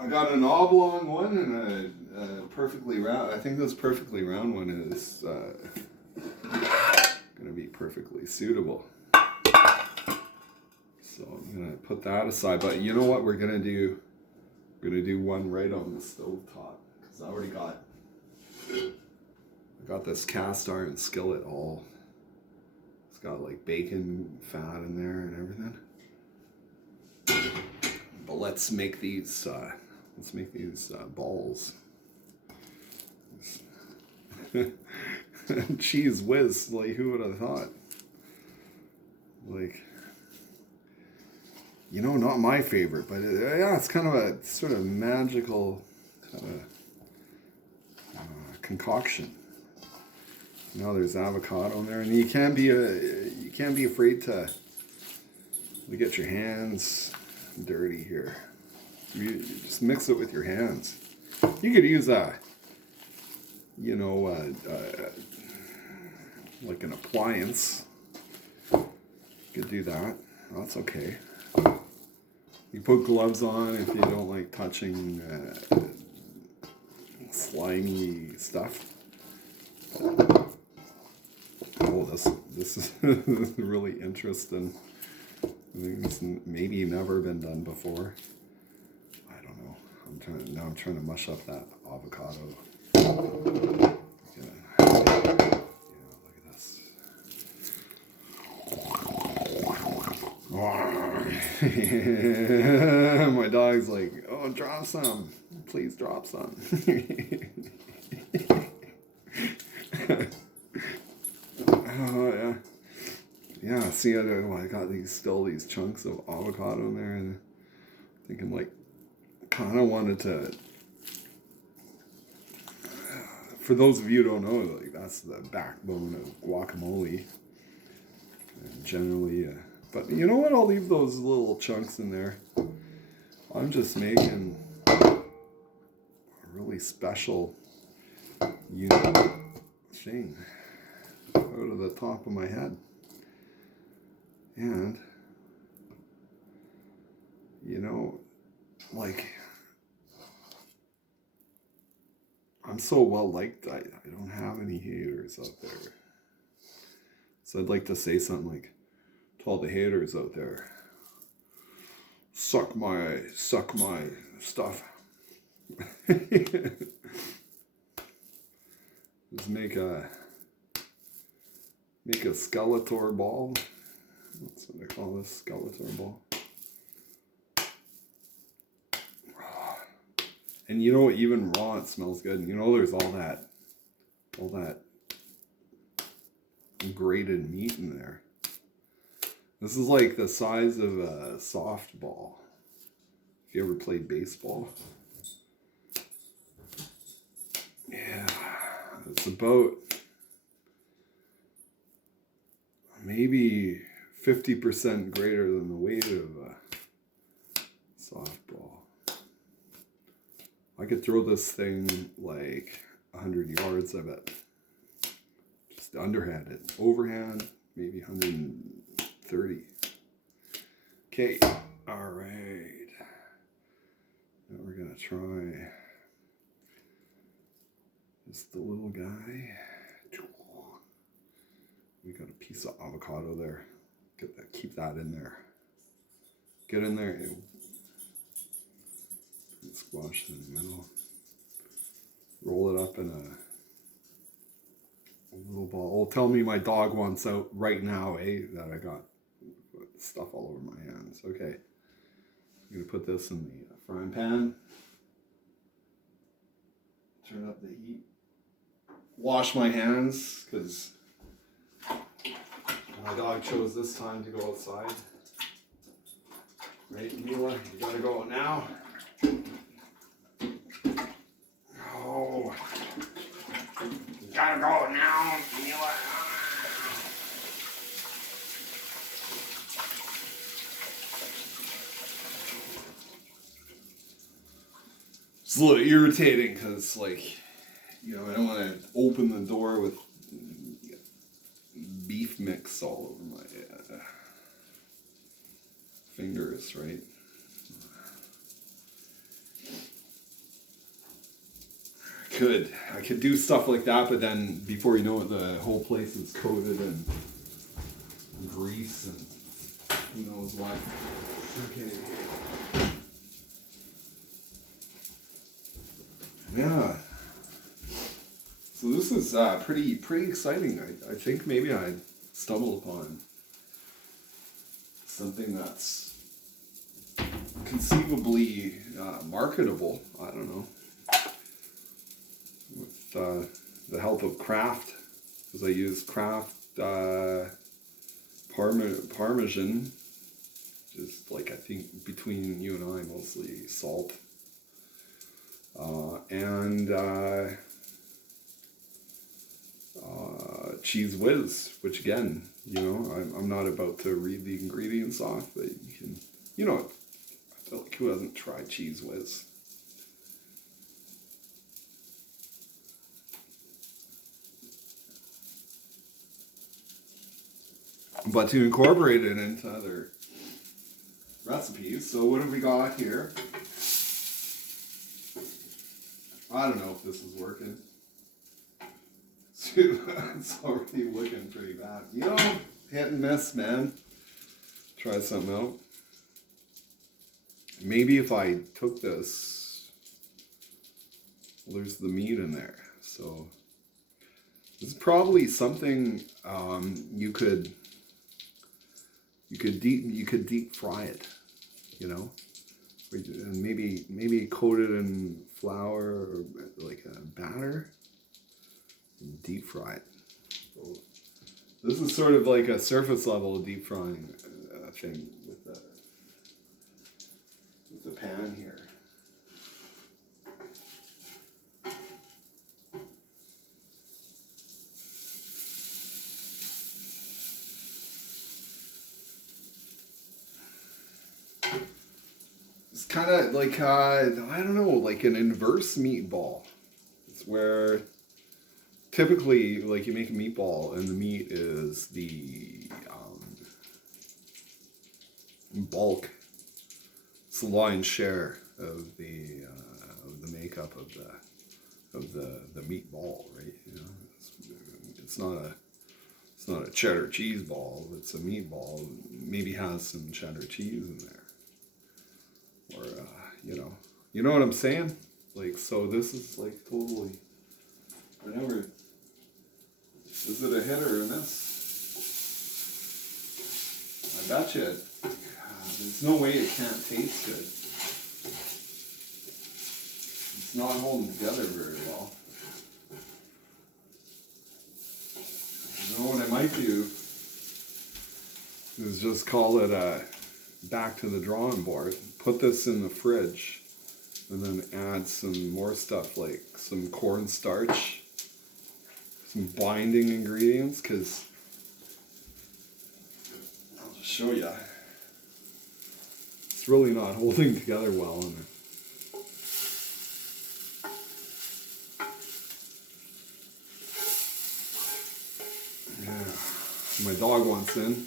I got an oblong one and a perfectly round. I think this perfectly round one is going to be perfectly suitable. So I'm going to put that aside. But you know what we're going to do? We're going to do one right on the stove top. Because I already got this cast iron skillet all. It's got like bacon fat in there and everything. But let's make these balls. Cheese whiz, like who would have thought? Like, you know, not my favorite, but yeah, it's kind of a sort of magical kind of concoction. You know, there's avocado in there, and you can't be afraid to get your hands dirty here. You just mix it with your hands. You could use like an appliance. You could do that. That's okay. You put gloves on if you don't like touching slimy stuff. Oh, this is really interesting. I think it's maybe never been done before. I don't know. I'm trying to mush up that avocado. Look at this. My dog's like, oh, drop some. Please drop some. Oh, yeah. Yeah, see, I got these chunks of avocado in there, and thinking like, kind of wanted to. For those of you who don't know, like that's the backbone of guacamole. And generally, but you know what? I'll leave those little chunks in there. I'm just making a really special, thing out of the top of my head. And, like, I'm so well liked, I don't have any haters out there. So I'd like to say something like, to all the haters out there, suck my stuff. Just make a Skeletor ball. That's what they call this, Skeletor ball. And you know, even raw, it smells good. And you know, there's all that grated meat in there. This is like the size of a softball. If you ever played baseball. Yeah, it's about maybe 50% greater than the weight of a softball. I could throw this thing like 100 yards, I bet. Just underhanded. Overhand, maybe 130. Okay, all right. Now we're gonna try just the little guy. We got a piece of avocado there. Get that, keep that in there. Get in there and squash it in the middle. Roll it up in a little ball. Oh, tell me my dog wants out right now, eh? That I got stuff all over my hands. Okay. I'm gonna put this in the frying pan. Turn up the heat. Wash my hands, because my dog chose this time to go outside. Right, Mila? You gotta go now. Oh. You gotta go now, Mila. It's a little irritating because, like, you know, I don't want to open the door with beef mix all over my fingers, right? I could do stuff like that, but then before you know it, the whole place is coated in grease and who knows what. Okay. Yeah. So this is pretty exciting. I think maybe I stumbled upon something that's conceivably marketable. I don't know. With the help of Kraft, because I use Kraft Parmesan, just like I think between you and I, mostly salt, and Cheese Whiz, which again, you know, I'm not about to read the ingredients off, but you can, you know, I feel like who hasn't tried Cheese Whiz? But to incorporate it into other recipes, so what have we got here? I don't know if this is working. It's already looking pretty bad. You know, hit and miss, man. Try something out. Maybe if I took this, well, there's the meat in there. So this is probably something you could deep fry it, you know, and maybe coat it in flour or like a batter and deep fry it. So this is sort of like a surface level deep frying thing with the pan here. It's kind of like, I don't know, like an inverse meatball. It's where typically, like, you make a meatball and the meat is the bulk. It's the lion's share of the makeup of the meatball, right? You know, it's not a cheddar cheese ball. It's a meatball. Maybe has some cheddar cheese in there. Or, you know what I'm saying? Like, so this is like totally, whatever. Is it a hit or a miss? I bet you, there's no way it can't taste good. not holding together very well. You know what I might do is just call it back to the drawing board. Put this in the fridge and then add some more stuff like some cornstarch, some binding ingredients, because I'll just show you. It's really not holding together well in it. Yeah, my dog wants in.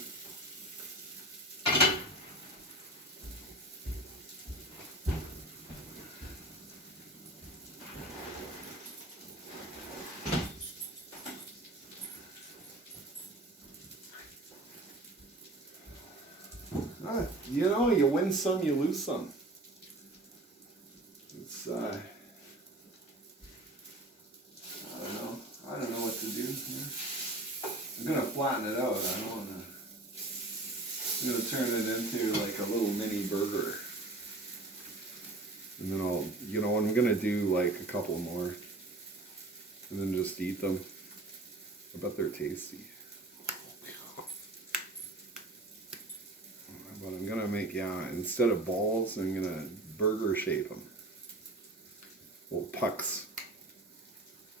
You know, you win some, you lose some. It's I don't know what to do here. I'm gonna flatten it out. I don't wanna. I'm gonna turn it into like a little mini burger. And then I'm gonna do like a couple more. And then just eat them. I bet they're tasty. But I'm gonna make, instead of balls, I'm gonna burger shape them. Little pucks.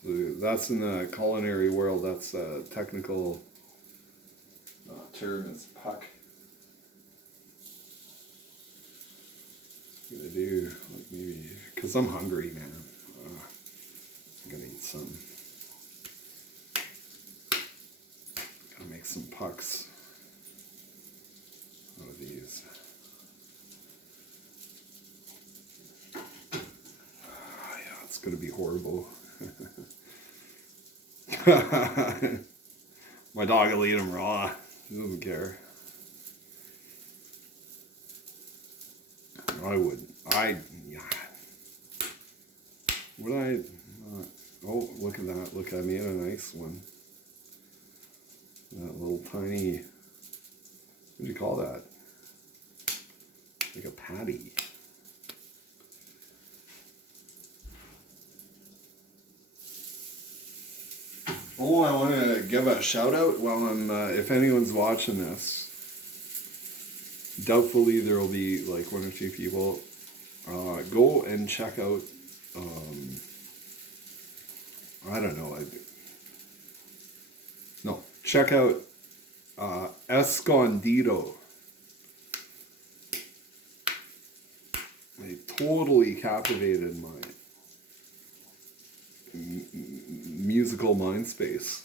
That's in the culinary world, that's a technical term, is puck. I'm gonna do, like maybe, because I'm hungry, man. I'm gonna eat some. Gotta make some pucks out of these. Yeah, it's gonna be horrible. My dog will eat them raw. He doesn't care. Oh, look at that. Look, I made a nice one. That little tiny, what do you call that? Like a patty. Oh, I want to give a shout out while I'm, if anyone's watching this, doubtfully there will be like one or two people, go and check out, I don't know, check out Escondido. They totally captivated my musical mind space.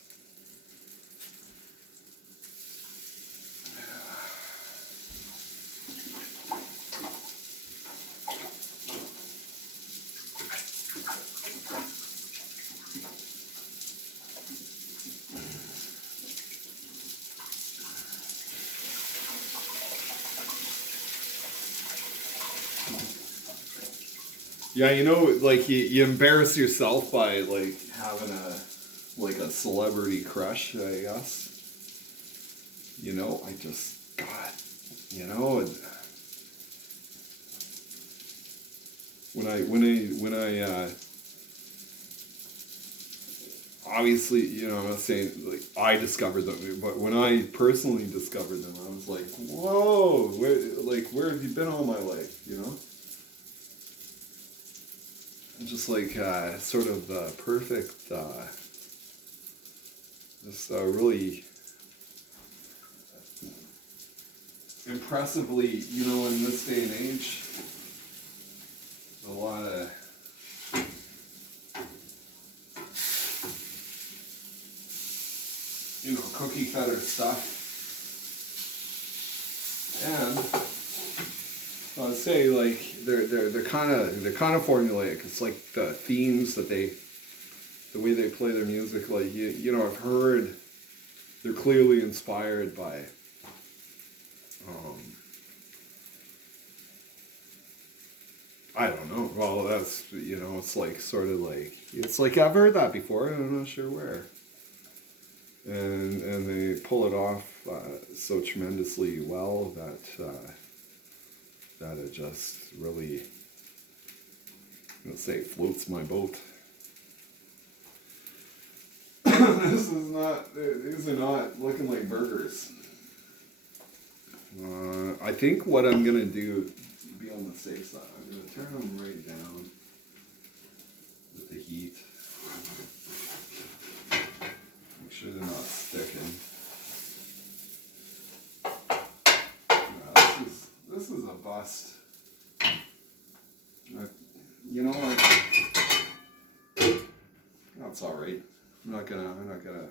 Yeah, like you embarrass yourself by like having a celebrity crush, I guess. I just got, when I obviously, I'm not saying like I discovered them, but when I personally discovered them, I was like, whoa, where have you been all my life, Just like sort of the perfect, just really impressively, in this day and age, a lot of cookie cutter stuff, and I'd say like they're kind of formulaic. It's like the themes that the way they play their music. Like I've heard they're clearly inspired by I don't know. Well, that's it's like sort of like it's like I've heard that before, and I'm not sure where. And they pull it off so tremendously well that it just really gonna say floats my boat. This is not. These are not looking like burgers. I think what I'm gonna do to be on the safe side, I'm gonna turn them right down with the heat. Make sure they're not sticking. This is a bust. You know what? That's all right. I'm not gonna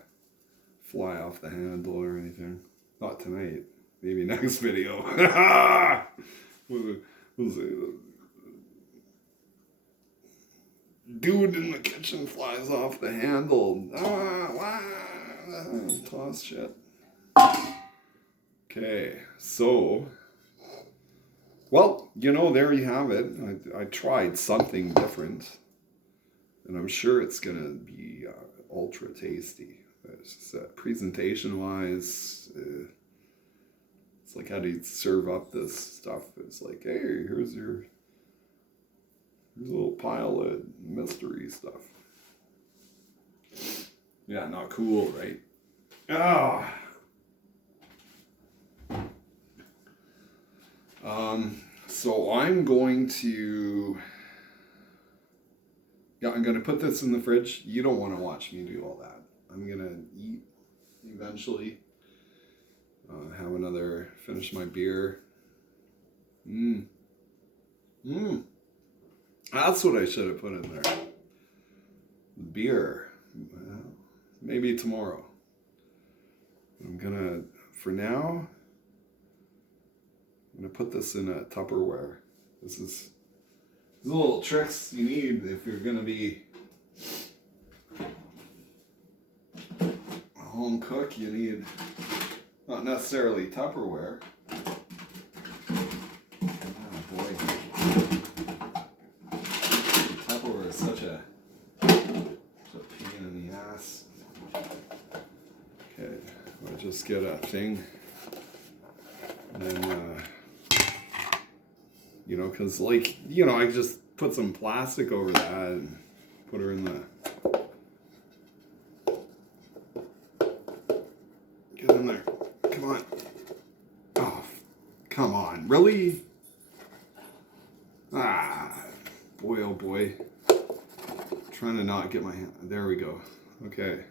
fly off the handle or anything. Not tonight. Maybe next video. Dude in the kitchen flies off the handle. Toss shit. Okay, so, well, you know, there you have it. I tried something different, and I'm sure it's gonna be ultra tasty. Presentation-wise, it's like how do you serve up this stuff? It's like, hey, here's a little pile of mystery stuff. Yeah, not cool, right? Ah. So I'm going to put this in the fridge. You don't want to watch me do all that. I'm gonna eat eventually. Finish my beer. That's what I should have put in there. Beer. Maybe tomorrow. For now, I'm gonna put this in a Tupperware. These are little tricks you need if you're gonna be a home cook. You need not necessarily Tupperware. Oh boy, Tupperware is such a pain in the ass. Okay, I'll just get a thing, and then because I just put some plastic over that and put her in the. Get in there. Come on. Oh, come on. Really? Boy, oh boy. Trying to not get my hand. There we go. Okay.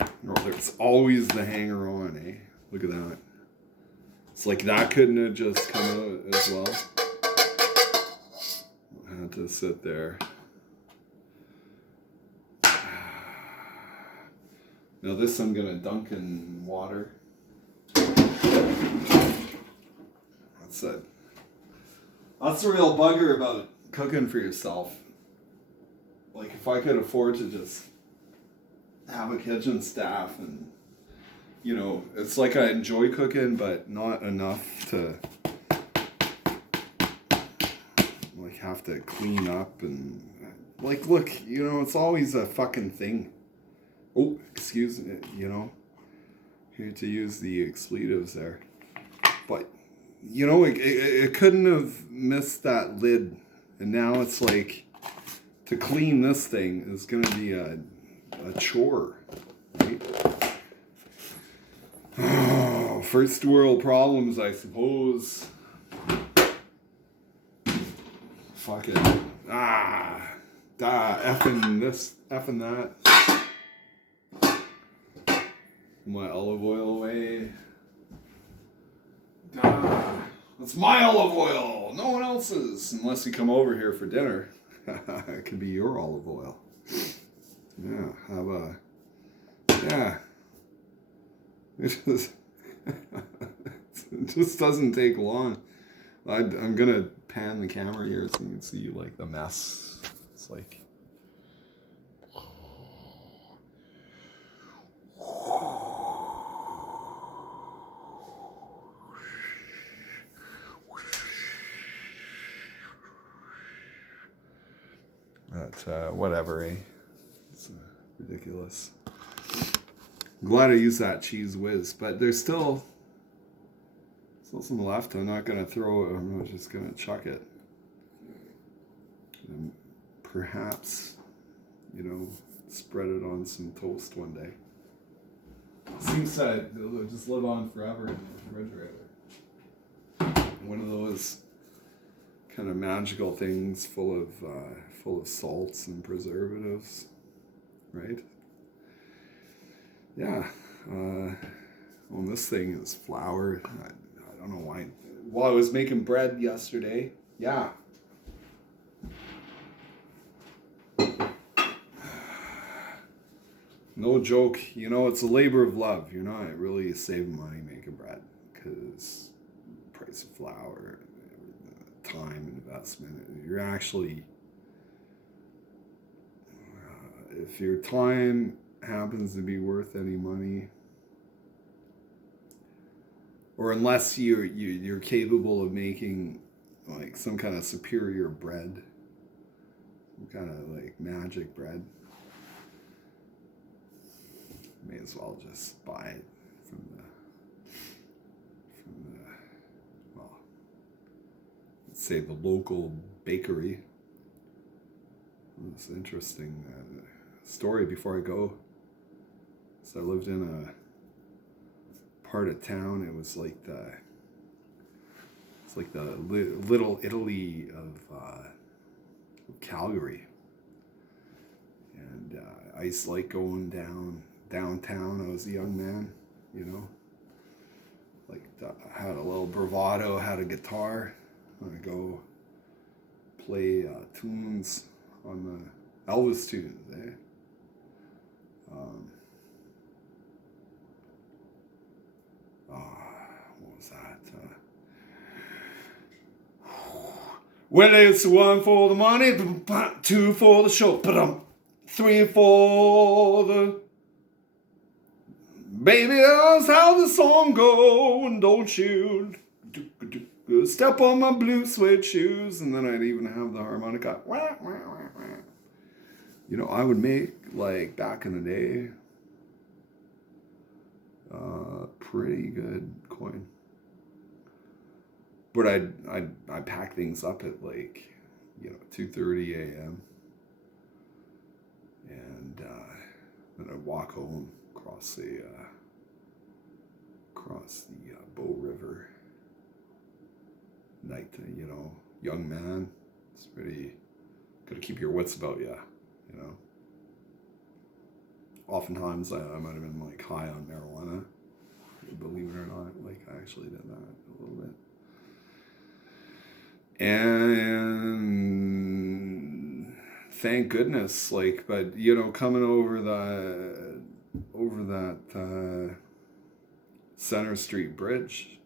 Oh, there's always the hanger on, eh? Look at that. It's like that couldn't have just come out as well. I had to sit there. Now this I'm gonna dunk in water. That's the real bugger about cooking for yourself. Like if I could afford to just have a kitchen staff and it's like I enjoy cooking but not enough to have to clean up and look, it's always a fucking thing. Oh, excuse me, here to use the expletives there. But, it couldn't have missed that lid. And now it's like, to clean this thing is going to be a chore, right? Oh, first world problems, I suppose. Fucking, effing this, effing that. My olive oil away. It's my olive oil, no one else's, unless you come over here for dinner. It could be your olive oil. Yeah, it just doesn't take long. I'm gonna pan the camera here so you can see the mess. It's like. But whatever, eh? It's ridiculous. I'm glad I used that Cheese Whiz, but there's still some left. I'm not gonna throw it. I'm just gonna chuck it. perhaps, spread it on some toast one day. Seems that it'll just live on forever in the refrigerator. One of those kind of magical things full of salts and preservatives, right? Yeah. Well, this thing is flour. I don't know why. Well, I was making bread yesterday. Yeah. No joke. It's a labor of love. You're not really saving money making bread because price of flour, time investment. You're actually, if your time happens to be worth any money, or unless you're capable of making like some kind of superior bread, some kind of like magic bread, may as well just buy it from the well, let's say the local bakery. It's interesting story before I go. So I lived in a part of town. It was like the Little Italy of Calgary, and I used to like going downtown. I was a young man, like I had a little bravado, had a guitar. I go play tunes on the Elvis tunes, eh? What was that? Well, it's 1 for the money, 2 for the show, 3 for the... Baby, that's how the song goes, and don't you step on my blue suede shoes. And then I'd even have the harmonica. I would make, like, back in the day, pretty good coin. But I'd pack things up at, like, 2:30 a.m. And then I'd walk home across the Bow River. Night, young man. It's pretty, gotta keep your wits about you, Oftentimes I might have been like high on marijuana. Believe it or not, like I actually did that a little bit. And thank goodness, but coming over that Center Street Bridge,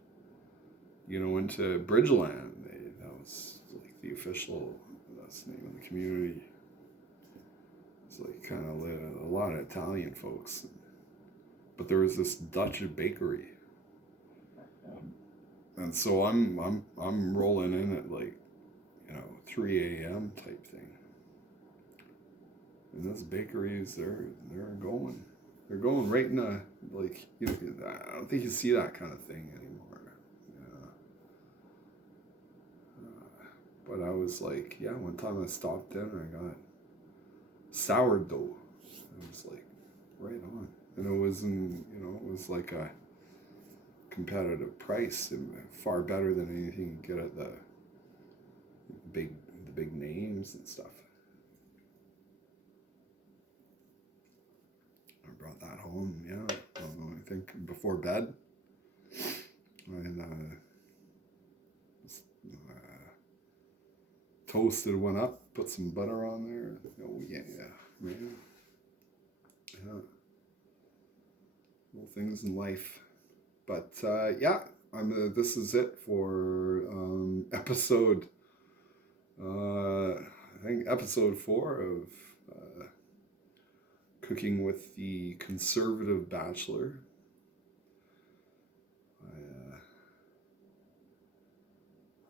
into Bridgeland. That was like the official, that's the name of the community. It's like kind of a lot of Italian folks. But there was this Dutch bakery. And so I'm rolling in at 3 a.m. type thing. And this bakeries, they're going right in a, I don't think you see that kind of thing anymore. But I was like, one time I stopped in and I got sourdough. It was like right on. And it wasn't, it was like a competitive price, far better than anything you get at the big names and stuff. I brought that home, I think before bed. And toasted one up, put some butter on there. Oh yeah, man. Yeah. Little things in life. But this is it for episode, I think episode 4 of Cooking with the Conservative Bachelor.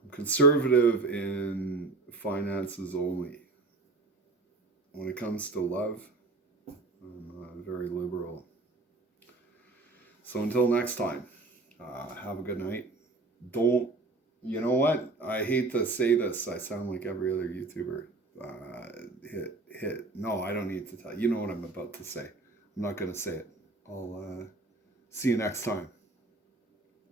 I'm conservative in finances only. When it comes to love, I'm very liberal. So until next time, have a good night. You know what? I hate to say this. I sound like every other YouTuber. hit. No, I don't need to tell you. You know what I'm about to say. I'm not going to say it. I'll see you next time.